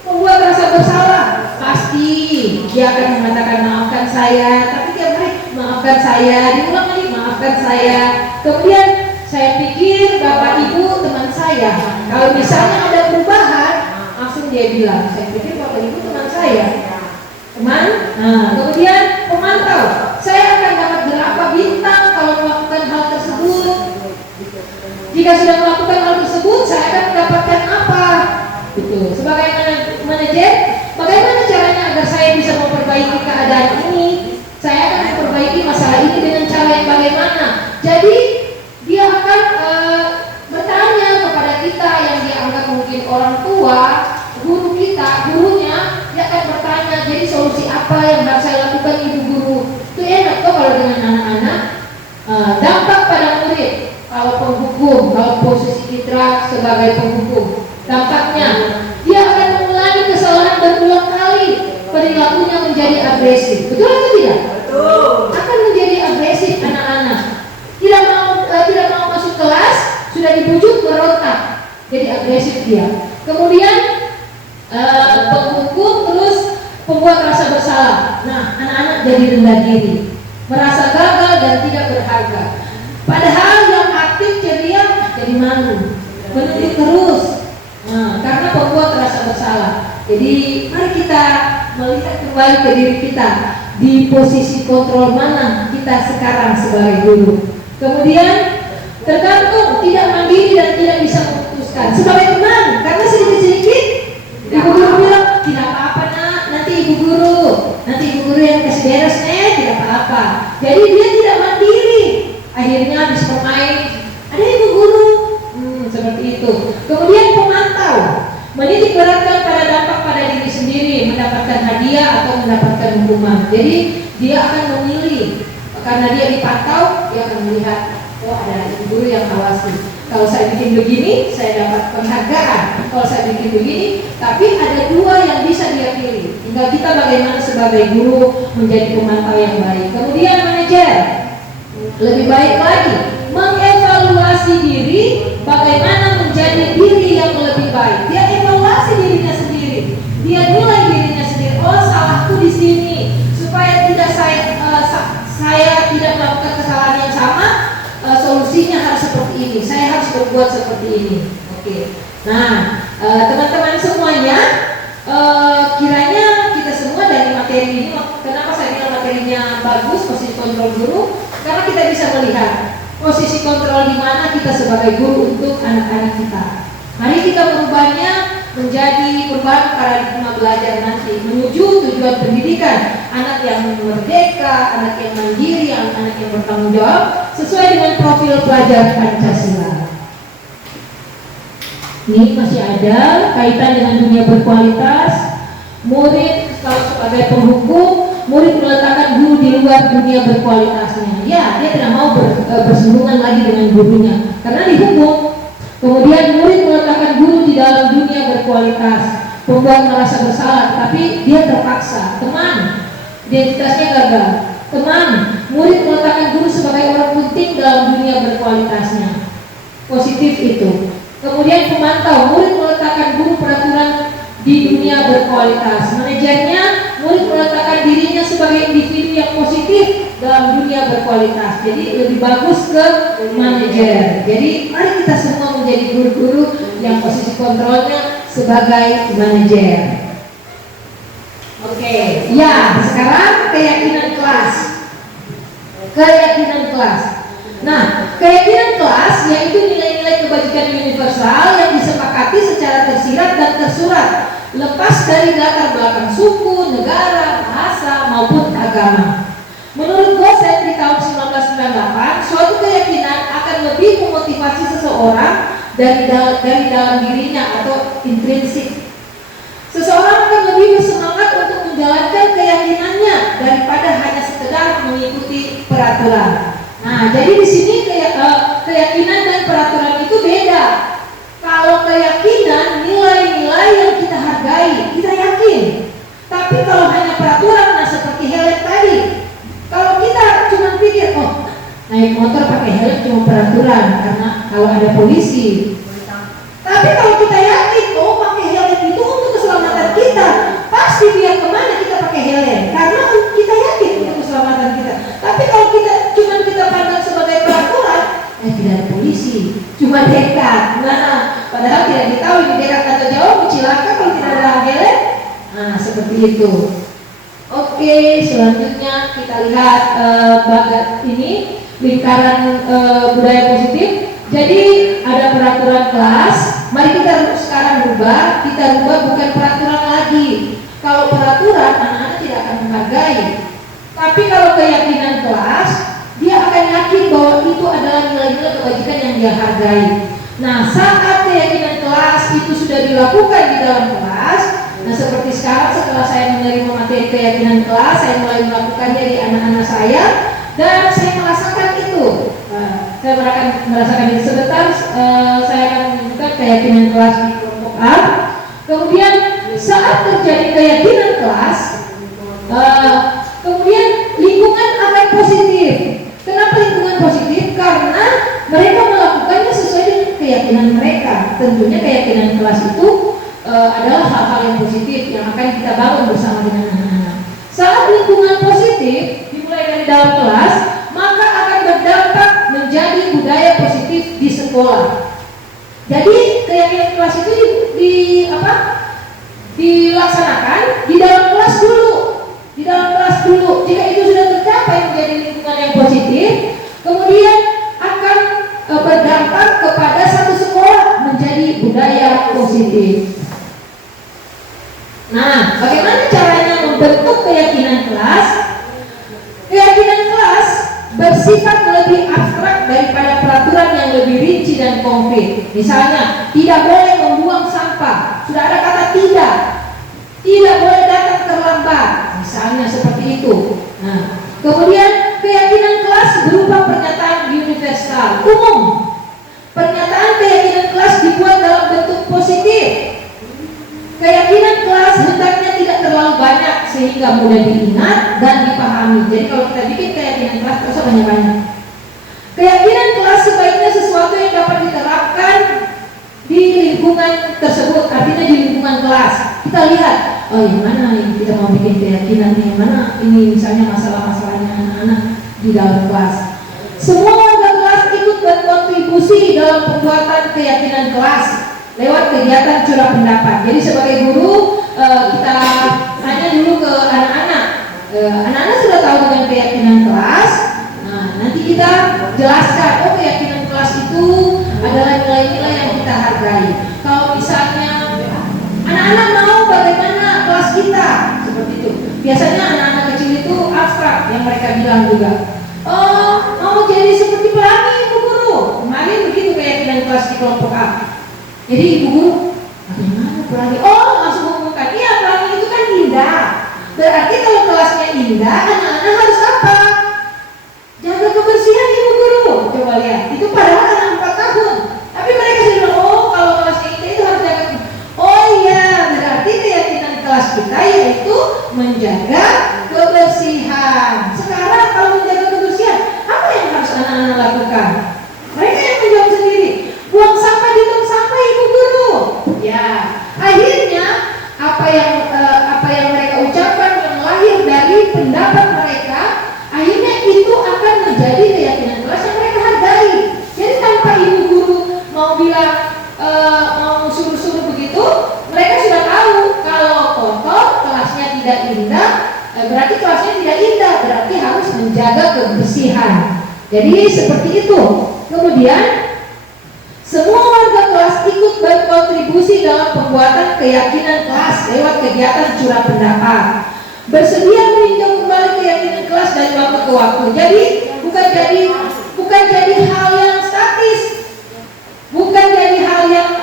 membuat rasa bersalah, pasti dia akan mengatakan maafkan saya, tapi tiap hari maafkan saya, diulang lagi maafkan saya. Kemudian saya pikir bapak ibu teman saya, kalau misalnya ada perubahan langsung dia bilang saya pikir bapak ibu teman saya, teman. Kemudian pemantau, saya akan dapat berapa bintang kalau melakukan hal tersebut. Jika sudah melakukan hal tersebut, saya akan mendapatkan apa? Gitu. Sebagai manajer, bagaimana caranya agar saya bisa memperbaiki keadaan ini? Saya akan memperbaiki masalah ini dengan cara yang bagaimana? Jadi dia akan bertanya kepada kita yang dia anggap mungkin orang tua, guru kita, gurunya, dia akan bertanya. Jadi solusi apa yang harus saya lakukan ibu guru? Itu enak kok kalau dengan anak-anak. Dampak pada murid. Kalau penghukum, kalau posisi kita sebagai penghukum, dampaknya dia akan mengulangi kesalahan berulang kali, perilakunya menjadi agresif. Betul atau tidak? Betul. Akan menjadi agresif anak-anak. Tidak mau masuk kelas, sudah dibujuk berontak, jadi agresif dia. Kemudian penghukum terus pembuat rasa bersalah. Nah, anak-anak jadi rendah diri, merasa gagal dan tidak berharga. Padahal yang aktif ceria jadi malu, menunjuk terus. Nah, karena pembuat rasa bersalah. Jadi mari kita melihat kembali ke diri kita, di posisi kontrol mana kita sekarang sebagai guru. Kemudian tergantung tidak mandiri dan tidak bisa memutuskan sebagai teman, karena sedikit-sedikit ibu guru bilang tidak apa-apa nak, nanti ibu guru yang kasih beres tidak apa-apa. Jadi dia tidak mandiri, akhirnya habis bermain ada ibu guru seperti itu. Kemudian pemantau menitik beratkan pada dampak pada diri sendiri, mendapatkan hadiah atau mendapatkan hukuman. Jadi dia akan memilih, karena dia dipantau, dia akan melihat, oh ada ibu guru yang awasi. Kalau saya bikin begini, saya dapat penghargaan. Kalau saya bikin begini, tapi ada dua yang bisa dia pilih. Tinggal kita bagaimana sebagai guru menjadi pemantau yang baik. Kemudian manajer, lebih baik lagi mengevaluasi diri, bagaimana menjadi diri yang lebih baik. Dia evaluasi dirinya sendiri, dia nilai dirinya sendiri. Oh, salahku di sini, supaya tidak saya tidak melakukan kesalahan yang sama. Solusinya harus seperti ini, saya harus berbuat seperti ini. Oke. Nah, teman-teman semuanya, kiranya kita semua dari materi ini, kenapa saya bilang materinya bagus, posisi kontrol guru, karena kita bisa melihat posisi kontrol di mana kita sebagai guru untuk anak-anak kita. Mari kita merubahnya menjadi perubahan paradigma belajar nanti menuju tujuan pendidikan, anak yang merdeka, anak yang mandiri, anak yang bertanggung jawab sesuai dengan profil pelajar Pancasila. Ini masih ada kaitan dengan dunia berkualitas. Murid kalau sebagai penghukum, murid meletakkan guru di luar dunia berkualitasnya. Ya, dia tidak mau bersinggungan lagi dengan gurunya karena dihukum. Kemudian murid meletakkan guru di dalam dunia berkualitas, membuat merasa bersalah, tapi dia terpaksa. Teman, identitasnya gagal. Teman, murid meletakkan guru sebagai orang penting dalam dunia berkualitasnya. Positif itu. Kemudian pemantau, murid meletakkan guru peraturan di dunia berkualitas. Manajernya, murid meletakkan dirinya sebagai individu yang positif dalam dunia berkualitas. Jadi lebih bagus ke manajer. Jadi mari kita semua menjadi guru-guru yang posisi kontrolnya sebagai manajer. Oke, ya sekarang keyakinan kelas. Keyakinan kelas. Nah, keyakinan kelas yaitu nilai-nilai kebajikan universal yang disepakati secara tersirat dan tersurat, lepas dari latar belakang suku, negara, bahasa maupun agama. Menurut Gosen di tahun 1998, suatu keyakinan akan lebih memotivasi seseorang dari dalam dirinya atau intrinsik. Seseorang akan lebih bersemangat untuk menjalankan keyakinannya daripada hanya sekedar mengikuti peraturan. Nah, jadi di sini keyakinan dan peraturan itu beda. Kalau keyakinan, nilai-nilai yang kita hargai, kita yakin. Tapi kalau hanya peraturan, nah seperti Helen tadi, kalau kita cuma pikir, oh naik motor pakai helm cuma peraturan karena kalau ada polisi. Tapi kalau kita yakin, oh pakai helm itu untuk keselamatan kita, pasti biar kemana kita pakai helm karena kita yakin untuk keselamatan kita. Tapi kalau kita pandang sebagai peraturan, tidak ada polisi, cuma dekat. Nah, padahal tidak diketahui di dekat atau jauh celaka kalau tidak ada helm. Nah, seperti itu. Oke, selanjutnya kita lihat ini lingkaran budaya positif. Jadi ada peraturan kelas. Mari kita sekarang rubah. Kita rubah bukan peraturan lagi. Kalau peraturan anak-anak tidak akan menghargai. Tapi kalau keyakinan kelas, dia akan yakin bahwa itu adalah nilai-nilai kebajikan yang dia hargai. Nah, saat keyakinan kelas itu sudah dilakukan di dalam kelas, nah seperti sekarang setelah saya menerima materi keyakinan kelas, saya mulai melakukannya di anak-anak saya dan saya merasakan itu. Saya merasakan itu sebentar. Saya akan menunjukkan keyakinan kelas di kelompok A. Kemudian saat terjadi keyakinan kelas, kemudian lingkungan akan positif. Kenapa lingkungan positif? Karena mereka melakukannya sesuai dengan keyakinan mereka. Tentunya keyakinan kelas itu adalah hal-hal yang positif yang akan kita bangun bersama dengan anak-anak. Saat lingkungan positif dimulai dari dalam kelas, maka akan berdampak menjadi sekolah. Jadi keyakinan kelas itu dilaksanakan di dalam kelas dulu. Di dalam kelas dulu. Jika itu sudah tercapai menjadi lingkungan yang positif, kemudian akan berdampak kepada satu sekolah menjadi budaya positif. Nah, bagaimana caranya membentuk keyakinan kelas? Keyakinan kelas bersifat lebih abstrak daripada peraturan yang lebih rinci dan konkret. Misalnya, tidak boleh membuang sampah. Sudah ada kata tidak. Tidak boleh datang terlambat. Misalnya seperti itu. Nah, kemudian keyakinan kelas berupa pernyataan universal, umum. Pernyataan keyakinan kelas dibuat dalam bentuk positif. Keyakinan kelas hendaknya tidak terlalu banyak sehingga mudah diingat dan dipahami. Jadi kalau kita bikin keyakinan kelas terus banyak-banyak. Keyakinan kelas sebaiknya sesuatu yang dapat diterapkan di lingkungan tersebut, artinya di lingkungan kelas. Kita lihat, oh yang mana nih kita mau bikin keyakinan, yang mana ini misalnya masalah-masalahnya anak-anak di dalam kelas. Semua warga kelas ikut berkontribusi dalam pembuatan keyakinan kelas lewat kegiatan curah pendapat. Jadi sebagai guru kita tanya dulu ke anak-anak. Anak-anak sudah tahu dengan keyakinan kelas. Nah, nanti kita jelaskan, oh keyakinan kelas itu adalah nilai-nilai yang kita hargai. Kalau misalnya anak-anak mau bagaimana kelas kita, seperti itu. Biasanya anak-anak kecil itu abstrak yang mereka bilang juga. Oh, mau jadi seperti pelangi ibu guru. Kemarin begitu keyakinan kelas di kelompok A. Jadi ibu guru, bagaimana pelangi? Oh, langsung ngomongkan, iya pelangi itu kan indah. Berarti kalau kelasnya indah, anak-anak harus apa? Jaga kebersihan ibu guru. Coba lihat, itu padahal anak 4 tahun. Tapi mereka sudah bilang, oh kalau kelasnya indah itu harus jaga. Oh iya, berarti keyakinan kelas kita yaitu menjaga kebersihan. Sekarang kalau menjaga kebersihan, apa yang harus anak-anak lakukan? Mereka yang menjawab sendiri. Buang sampah di tong sampah ibu guru. Ya, akhirnya apa yang mereka ucapkan yang lahir dari pendapat mereka, akhirnya itu akan menjadi keyakinan kelas yang mereka hargai. Jadi tanpa ibu guru mau bilang mau suruh-suruh begitu, mereka sudah tahu kalau kotor kelasnya tidak indah, berarti kelasnya tidak indah, berarti harus menjaga kebersihan. Jadi seperti itu. Kemudian semua warga kelas ikut berkontribusi dalam pembuatan keyakinan kelas lewat kegiatan curah pendapat. Bersedia meninjau kembali keyakinan kelas dari waktu ke waktu. Jadi bukan jadi hal yang statis, bukan jadi hal yang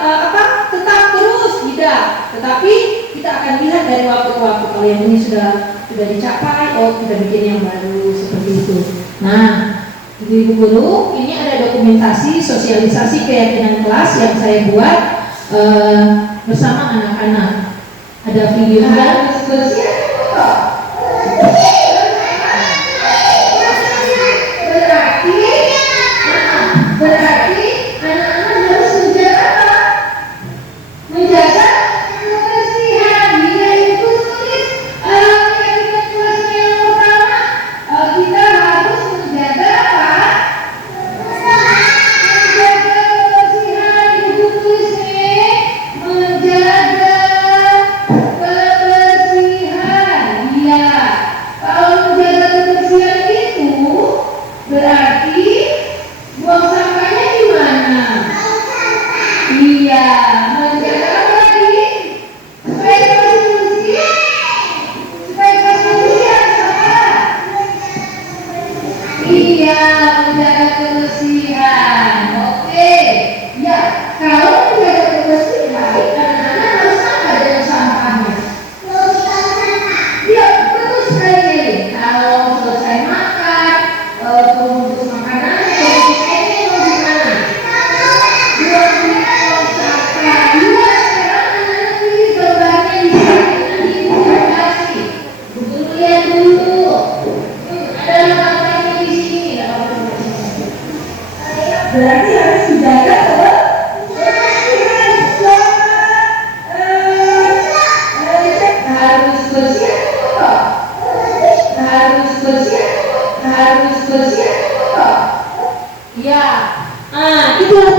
tetap terus, tidak. Tetapi kita akan lihat dari waktu ke waktu. Kalau yang ini sudah dicapai, oh kita bikin yang baru seperti itu. Nah, Ibu guru, ini ada dokumentasi sosialisasi keyakinan kelas yang saya buat bersama anak-anak. Ada videonya. Berarti anak-anak harus menjaga apa? Menjaga kebersihan. Dia itu tulis keyakinan kelasnya yang pertama. Kita harus menjaga apa? Menjaga kebersihan. Ibu tulis nih, menjaga kebersihan.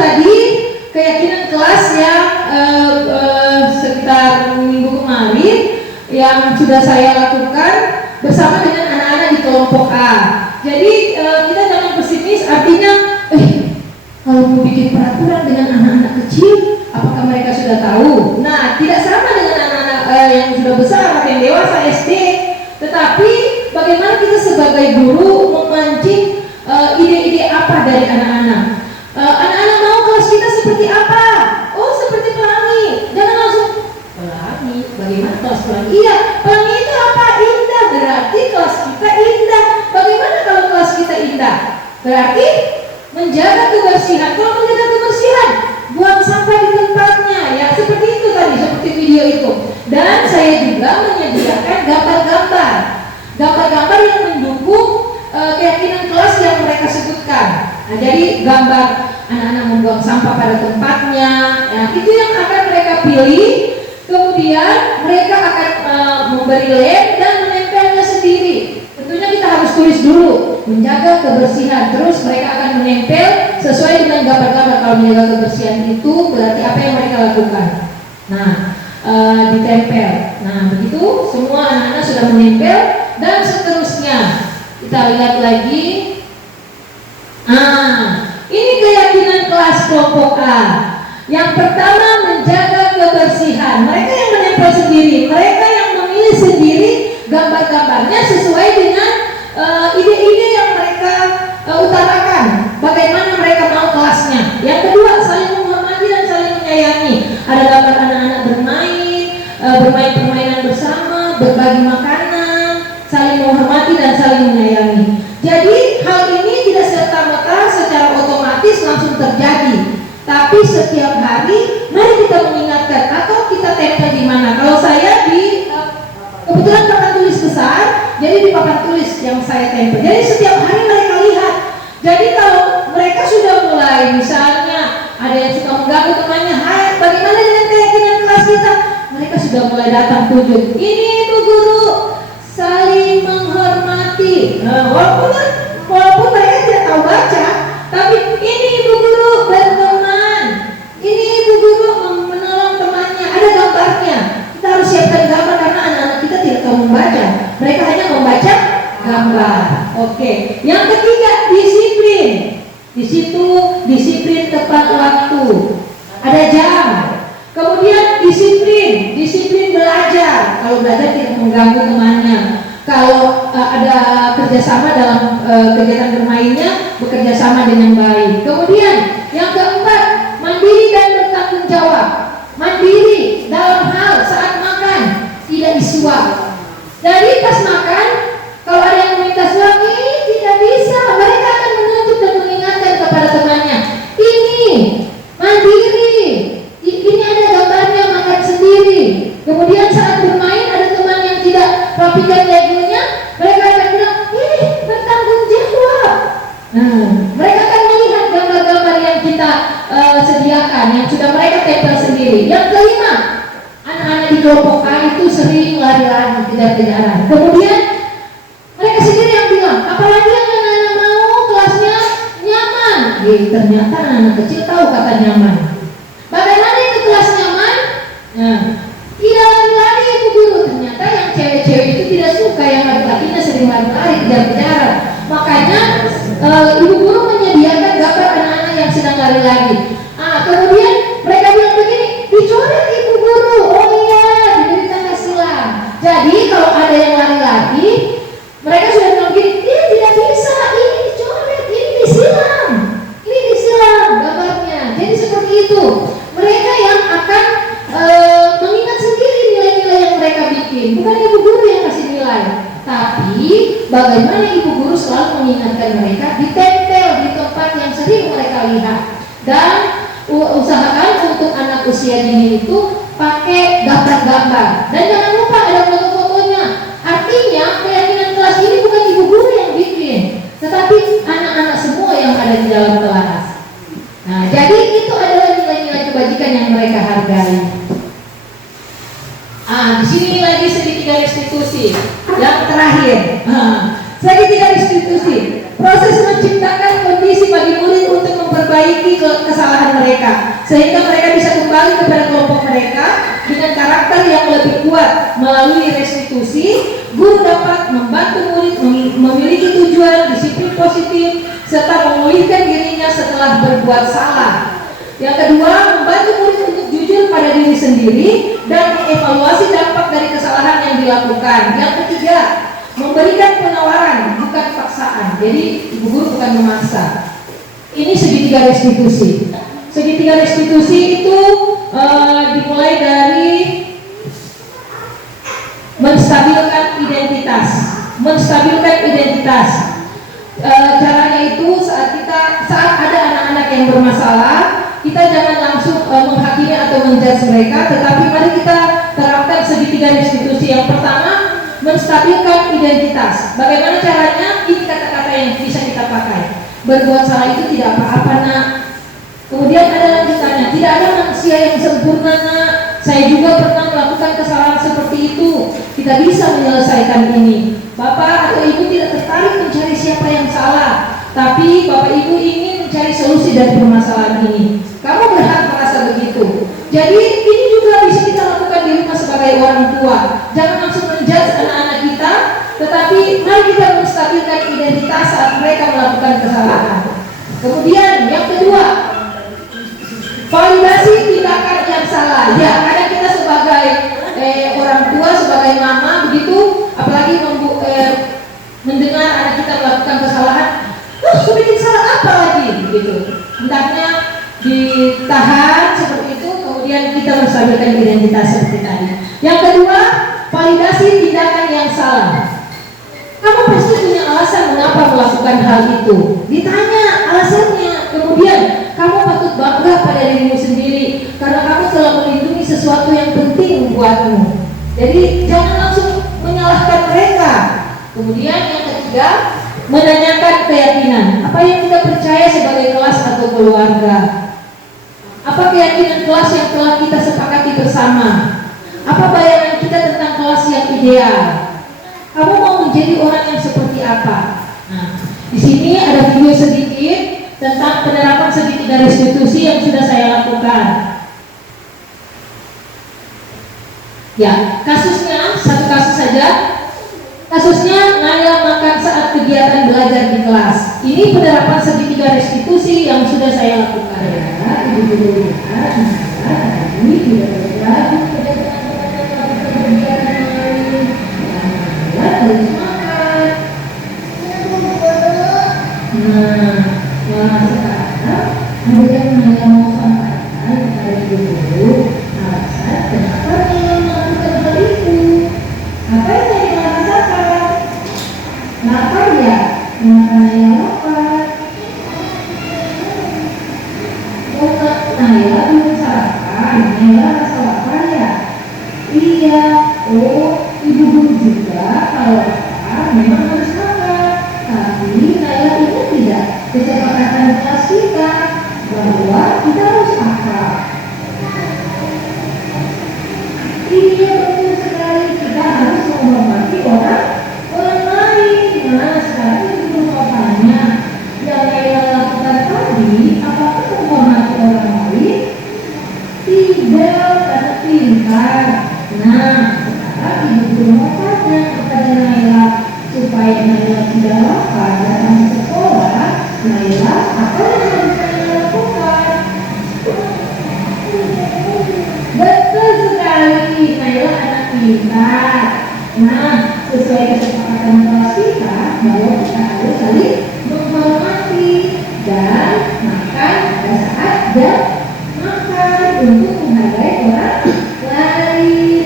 tadi keyakinan kelas yang sekitar minggu kemarin yang sudah saya lakukan bersama dengan anak-anak di kelompok A. Jadi kita jangan pesimis, artinya kalau mau bikin peraturan dengan anak-anak kecil, apakah mereka sudah tahu? Nah, tidak sama dengan anak-anak yang sudah besar atau yang dewasa SD. Tetapi bagaimana kita sebagai guru memancing ide-ide apa dari anak-anak? Anak-anak mau kelas kita seperti apa? Oh, seperti pelangi. Jangan langsung pelangi. Bagaimana kelas pelangi? Iya, pelangi itu apa? Indah. Berarti kelas kita indah. Bagaimana kalau kelas kita indah? Berarti menjaga kebersihan. Kalau menjaga kebersihan, buang sampah di tempatnya. Ya, seperti itu tadi, seperti video itu. Dan saya juga menyediakan gambar-gambar yang mendukung keyakinan kelas yang mereka sebutkan. Nah, jadi gambar anak-anak membuang sampah pada tempatnya, nah, itu yang akan mereka pilih. Kemudian mereka akan memberi lem dan menempelnya sendiri. Tentunya kita harus tulis dulu, menjaga kebersihan. Terus mereka akan menempel sesuai dengan gambar-gambar. Kalau menjaga kebersihan itu berarti apa yang mereka lakukan. Nah, ditempel. Nah, begitu semua anak-anak sudah menempel dan seterusnya. Kita lihat lagi. Ini keyakinan kelas kelompok A. Yang pertama, menjaga kebersihan. Mereka yang menempel sendiri, mereka yang memilih sendiri gambar-gambarnya sesuai dengan ide-ide yang mereka utarakan. Bagaimana mereka mau kelasnya. Yang kedua, saling menghormati dan saling menyayangi. Ada gambar anak-anak bermain permainan bersama, berbagi makanan, saling menghormati dan saling menyayangi. Jadi hal ini tidak serta-merta secara otomatis langsung terjadi. Tapi setiap hari mari kita mengingatkan atau kita tempel di mana. Kalau saya di kebetulan papan tulis besar, jadi di papan tulis yang saya tempel. Jadi setiap hari mereka lihat. Jadi kalau mereka sudah mulai, misalnya ada yang suka mengganggu temannya, hai, bagaimana dengan keyakinan kelas kita? Mereka sudah mulai datang tunjuk. Ini Ibu Guru, saling menghormati. Nah, walaupun mereka tidak tahu baca, tapi ini Ibu Guru berteman. Ini Ibu Guru menolong temannya. Ada gambarnya. Kita harus siapkan gambar karena anak-anak kita tidak tahu membaca. Mereka hanya membaca gambar. Oke. Yang ketiga, disiplin. Di situ disiplin tepat waktu. Ada jam. Kemudian disiplin belajar. Kalau belajar tidak mengganggu temannya. Kalau ada kerjasama dalam kegiatan bermainnya, bekerja sama dengan baik. Kemudian yang keempat, mandiri dan bertanggung jawab. Mandiri dalam hal saat makan, tidak disuap. Jadi pas makan, kalau ada yang meminta suap, ini tidak bisa. Mereka akan menunjuk dan mengingatkan kepada temannya. Ini mandiri. Ini ada gambarnya makan sendiri. Kemudian saat bermain ada teman yang tidak rapikan legonya, mereka akan bilang, ini bertanggung jawab. Nah, mereka akan melihat gambar-gambar yang kita sediakan, yang sudah mereka tempel sendiri. Yang kelima, anak-anak di kelompok A itu sering lari-lari, kejar-kejaran. Kemudian mereka sendiri yang bilang, apalagi yang anak-anak mau kelasnya nyaman. Ternyata anak kecil tahu kata nyaman. Bagaimana itu kelas nyaman? Nah, tidak lari-lari Ibu Guru. Ternyata yang cewek-cewek itu tidak suka, yang laki-lakinya sering lari-lari, kejar-kejaran. Makanya Ibu Guru menyediakan gambar anak-anak yang sedang lari-lari. Kemudian mereka bilang begini, dicoret Ibu Guru. Oh iya, diberi tanda silang. Jadi kalau ada yang lari-lari, mereka sudah bilang begini, dia tidak bisa, ini dicoret, ini disilang. Ini disilang gambarnya. Jadi seperti itu. Mereka yang akan mengingat sendiri nilai-nilai yang mereka bikin. Bukan Ibu Guru yang kasih nilai, tapi bagaimana Ibu Guru selalu mengingatkan mereka, ditempel di tempat yang sering mereka lihat. Dan usahakan untuk anak usia dini itu pakai gambar-gambar. Dan jangan lupa ada foto-fotonya. Artinya keyakinan kelas ini bukan Ibu Guru yang bikin, tetapi anak-anak semua yang ada di dalam kelas. Nah, jadi itu adalah nilai-nilai kebajikan yang mereka hargai. Di sini lagi segitiga restitusi. Yang terakhir, segitiga restitusi. Proses menciptakan kondisi bagi murid untuk memperbaiki kesalahan mereka, sehingga mereka bisa kembali kepada kelompok mereka dengan karakter yang lebih kuat. Melalui restitusi, guru dapat membantu murid memiliki tujuan, disiplin positif, serta memulihkan dirinya setelah berbuat salah. Yang kedua, membantu murid untuk jujur pada diri sendiri dan mengevaluasi dampak dari kesalahan yang dilakukan. Yang ketiga, memberikan penawaran bukan paksaan. Jadi ibu guru bukan memaksa. Ini segitiga restitusi. Segitiga restitusi itu dimulai dari menstabilkan identitas. Menstabilkan identitas. Caranya itu saat ada anak-anak yang bermasalah, kita jangan langsung menghakimi atau menjudge mereka, tetapi mari kita terapkan segitiga restitusi. Yang pertama, menstabilkan identitas. Bagaimana caranya? Ini kata-kata yang bisa kita pakai. Berbuat salah itu tidak apa-apa, nak. Kemudian ada lanjutannya, tidak ada manusia yang sempurna, nak. Saya juga pernah melakukan kesalahan seperti itu. Kita bisa menyelesaikan ini. Bapak atau ibu tidak tertarik mencari siapa yang salah, tapi bapak ibu ingin mencari solusi dari permasalahan ini. Kamu berhak merasa begitu. Jadi ini juga bisa kita lakukan di rumah sebagai orang tua. Jangan langsung menjudge anak-anak kita, tetapi mari kita menstabilkan identitas saat mereka melakukan kesalahan. Kemudian yang kedua, validasi tindakan yang salah. Ya, kadang kita sebagai orang tua, sebagai mama begitu, apalagi mendengar anak kita melakukan kesalahan, "Lu bikin salah apa lagi?" Begitu. Hendaknya ditahan seperti itu, kemudian kita menstabilkan identitas seperti tadi. Yang kedua, validasi tindakan yang salah. Kamu pasti punya alasan mengapa melakukan hal itu. Ditanya alasannya. Kemudian kamu patut bangga pada dirimu sendiri karena kamu telah melindungi sesuatu yang penting buatmu. Jadi jangan langsung menyalahkan mereka. Kemudian yang ketiga, menanyakan keyakinan. Apa yang kita percaya sebagai kelas atau keluarga? Apa keyakinan kelas yang telah kita sepakati bersama? Apa bayangan kita tentang kelas yang ideal? Kamu mau menjadi orang yang seperti apa? Nah, di sini ada video sedikit tentang penerapan segitiga restitusi yang sudah saya lakukan. Ya, kasusnya satu kasus saja. Kasusnya Naila makan saat kegiatan belajar di kelas. Ini penerapan segitiga restitusi yang sudah saya lakukan. Ya, ibu guru lihat, ini sudah terjadi pada kegiatan lain. Naila harus makan. Nah, sekarang ada yang Naila mau sampaikan kepada ibu guru alasan kenapa Naila melakukan hal itu. Apa yang Naila rasakan? Lapar ya? Kenapa Naila lapar? Oh, Naila belum sarapan. Naila rasa lapar ya? Iya. Oh, ibu guru juga kalau lapar memang harus makan. Tapi Naila ini tidak kesepakatan kelas kita bahwa kita harus makan. Iya, betul sekali, kita harus menghormati orang lain. Nah, sekarang ibu mau tanya, yang Naila lakukan tadi, apakah menghormati orang lain? Tidak, karena pintar. Nah, sekarang ibu mau tanya kepada Naila supaya Naila tidak lapar datang ke sekolah. Naila, apa yang harus Naila lakukan? Betul sekali, Naila anak pintar. Nah, sesuai kesepakatan kelas kita bahwa kita harus saling menghormati dan makan pada saat jam makan untuk menghargai orang lain.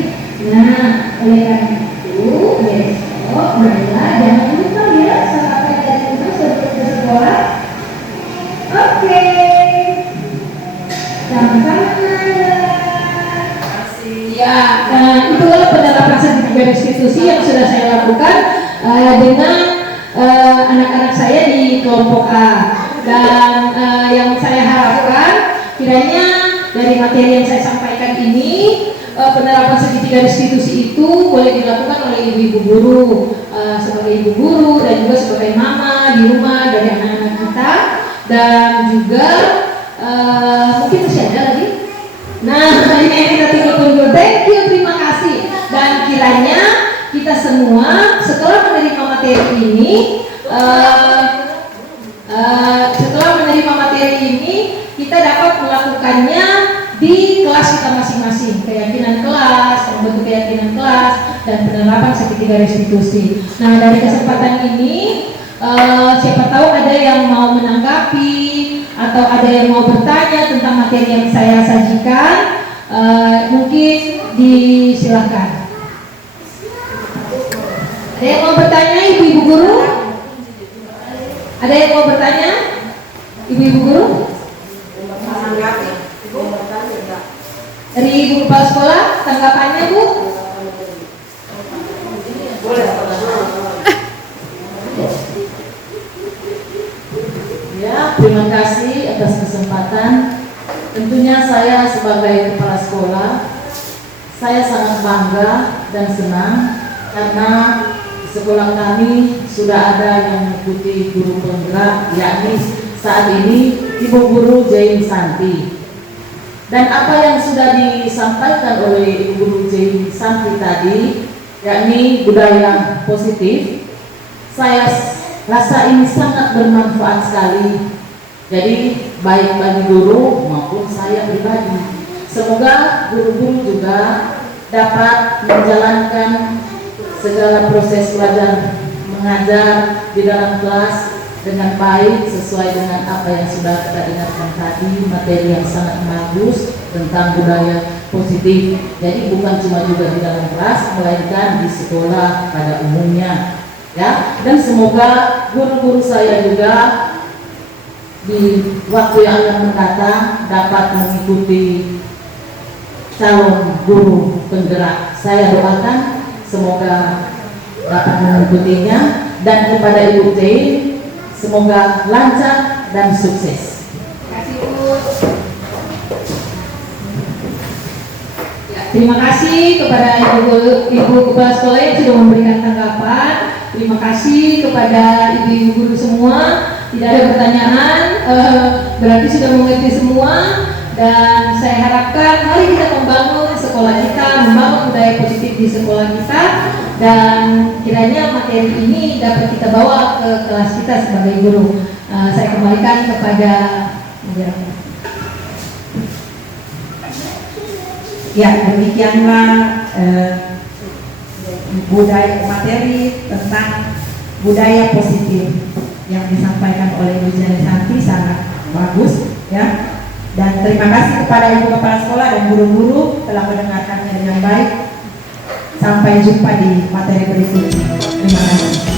Nah, oleh karena itu besok Naila jangan lupa ya sarapan dari rumah sebelum ke sekolah. Oke. Sama-sama Naila. Ya, itulah penerapan segitiga restitusi yang sudah saya lakukan dengan anak-anak saya di kelompok A. Dan yang saya harapkan kiranya dari materi yang saya sampaikan ini penerapan segitiga restitusi itu boleh dilakukan oleh ibu-ibu guru, sebagai ibu guru dan juga sebagai mama di rumah dari anak-anak kita, dan juga mungkin masih ada lagi. Nah, ini yang kita tunggu-tunggu. Thank you, terima kasih. Dan kiranya kita semua setelah menerima materi ini, kita dapat melakukannya di kelas kita masing-masing. Keyakinan kelas, membentuk keyakinan kelas, dan penerapan segitiga restitusi. Nah, dari kesempatan ini, siapa tahu ada yang mau menanggapi atau ada yang mau bertanya tentang materi yang saya sajikan, mungkin disilahkan. Ada yang mau bertanya, ibu-ibu guru? Ada yang mau bertanya, ibu-ibu guru? Dari ibu kepala sekolah, tanggapannya Bu? Ya, terima kasih atas kesempatan. Tentunya saya sebagai kepala sekolah, saya sangat bangga dan senang karena di sekolah kami sudah ada yang mengikuti guru penggerak, yakni saat ini Ibu Guru Jain Santi. Dan apa yang sudah disampaikan oleh Ibu Guru Jain Santi tadi, yakni budaya positif, saya rasa ini sangat bermanfaat sekali. Jadi baik bagi guru maupun saya pribadi. Semoga guru-guru juga dapat menjalankan segala proses belajar mengajar di dalam kelas dengan baik sesuai dengan apa yang sudah kita dengarkan tadi, materi yang sangat bagus tentang budaya positif. Jadi bukan cuma juga di dalam kelas, melainkan di sekolah pada umumnya, ya. Dan semoga guru-guru saya juga di waktu yang akan mendatang dapat mengikuti calon guru penggerak. Saya doakan semoga dapat mengikutinya, dan kepada Ibu Jain semoga lancar dan sukses. Terima kasih kepada ibu kepala sekolah yang sudah memberikan tanggapan. Terima kasih kepada ibu-ibu guru semua. Tidak ada pertanyaan, berarti sudah mengerti semua. Dan saya harapkan mari kita membangun sekolah kita, membangun budaya positif di sekolah kita, dan kiranya materi ini dapat kita bawa ke kelas kita sebagai guru. Saya kembalikan kepada Ya, demikianlah budaya materi tentang budaya positif yang disampaikan oleh Ibu Jain Santi, sangat bagus, ya. Dan terima kasih kepada Ibu Kepala Sekolah dan guru-guru telah mendengarkannya dengan baik. Sampai jumpa di materi berikutnya. Terima kasih.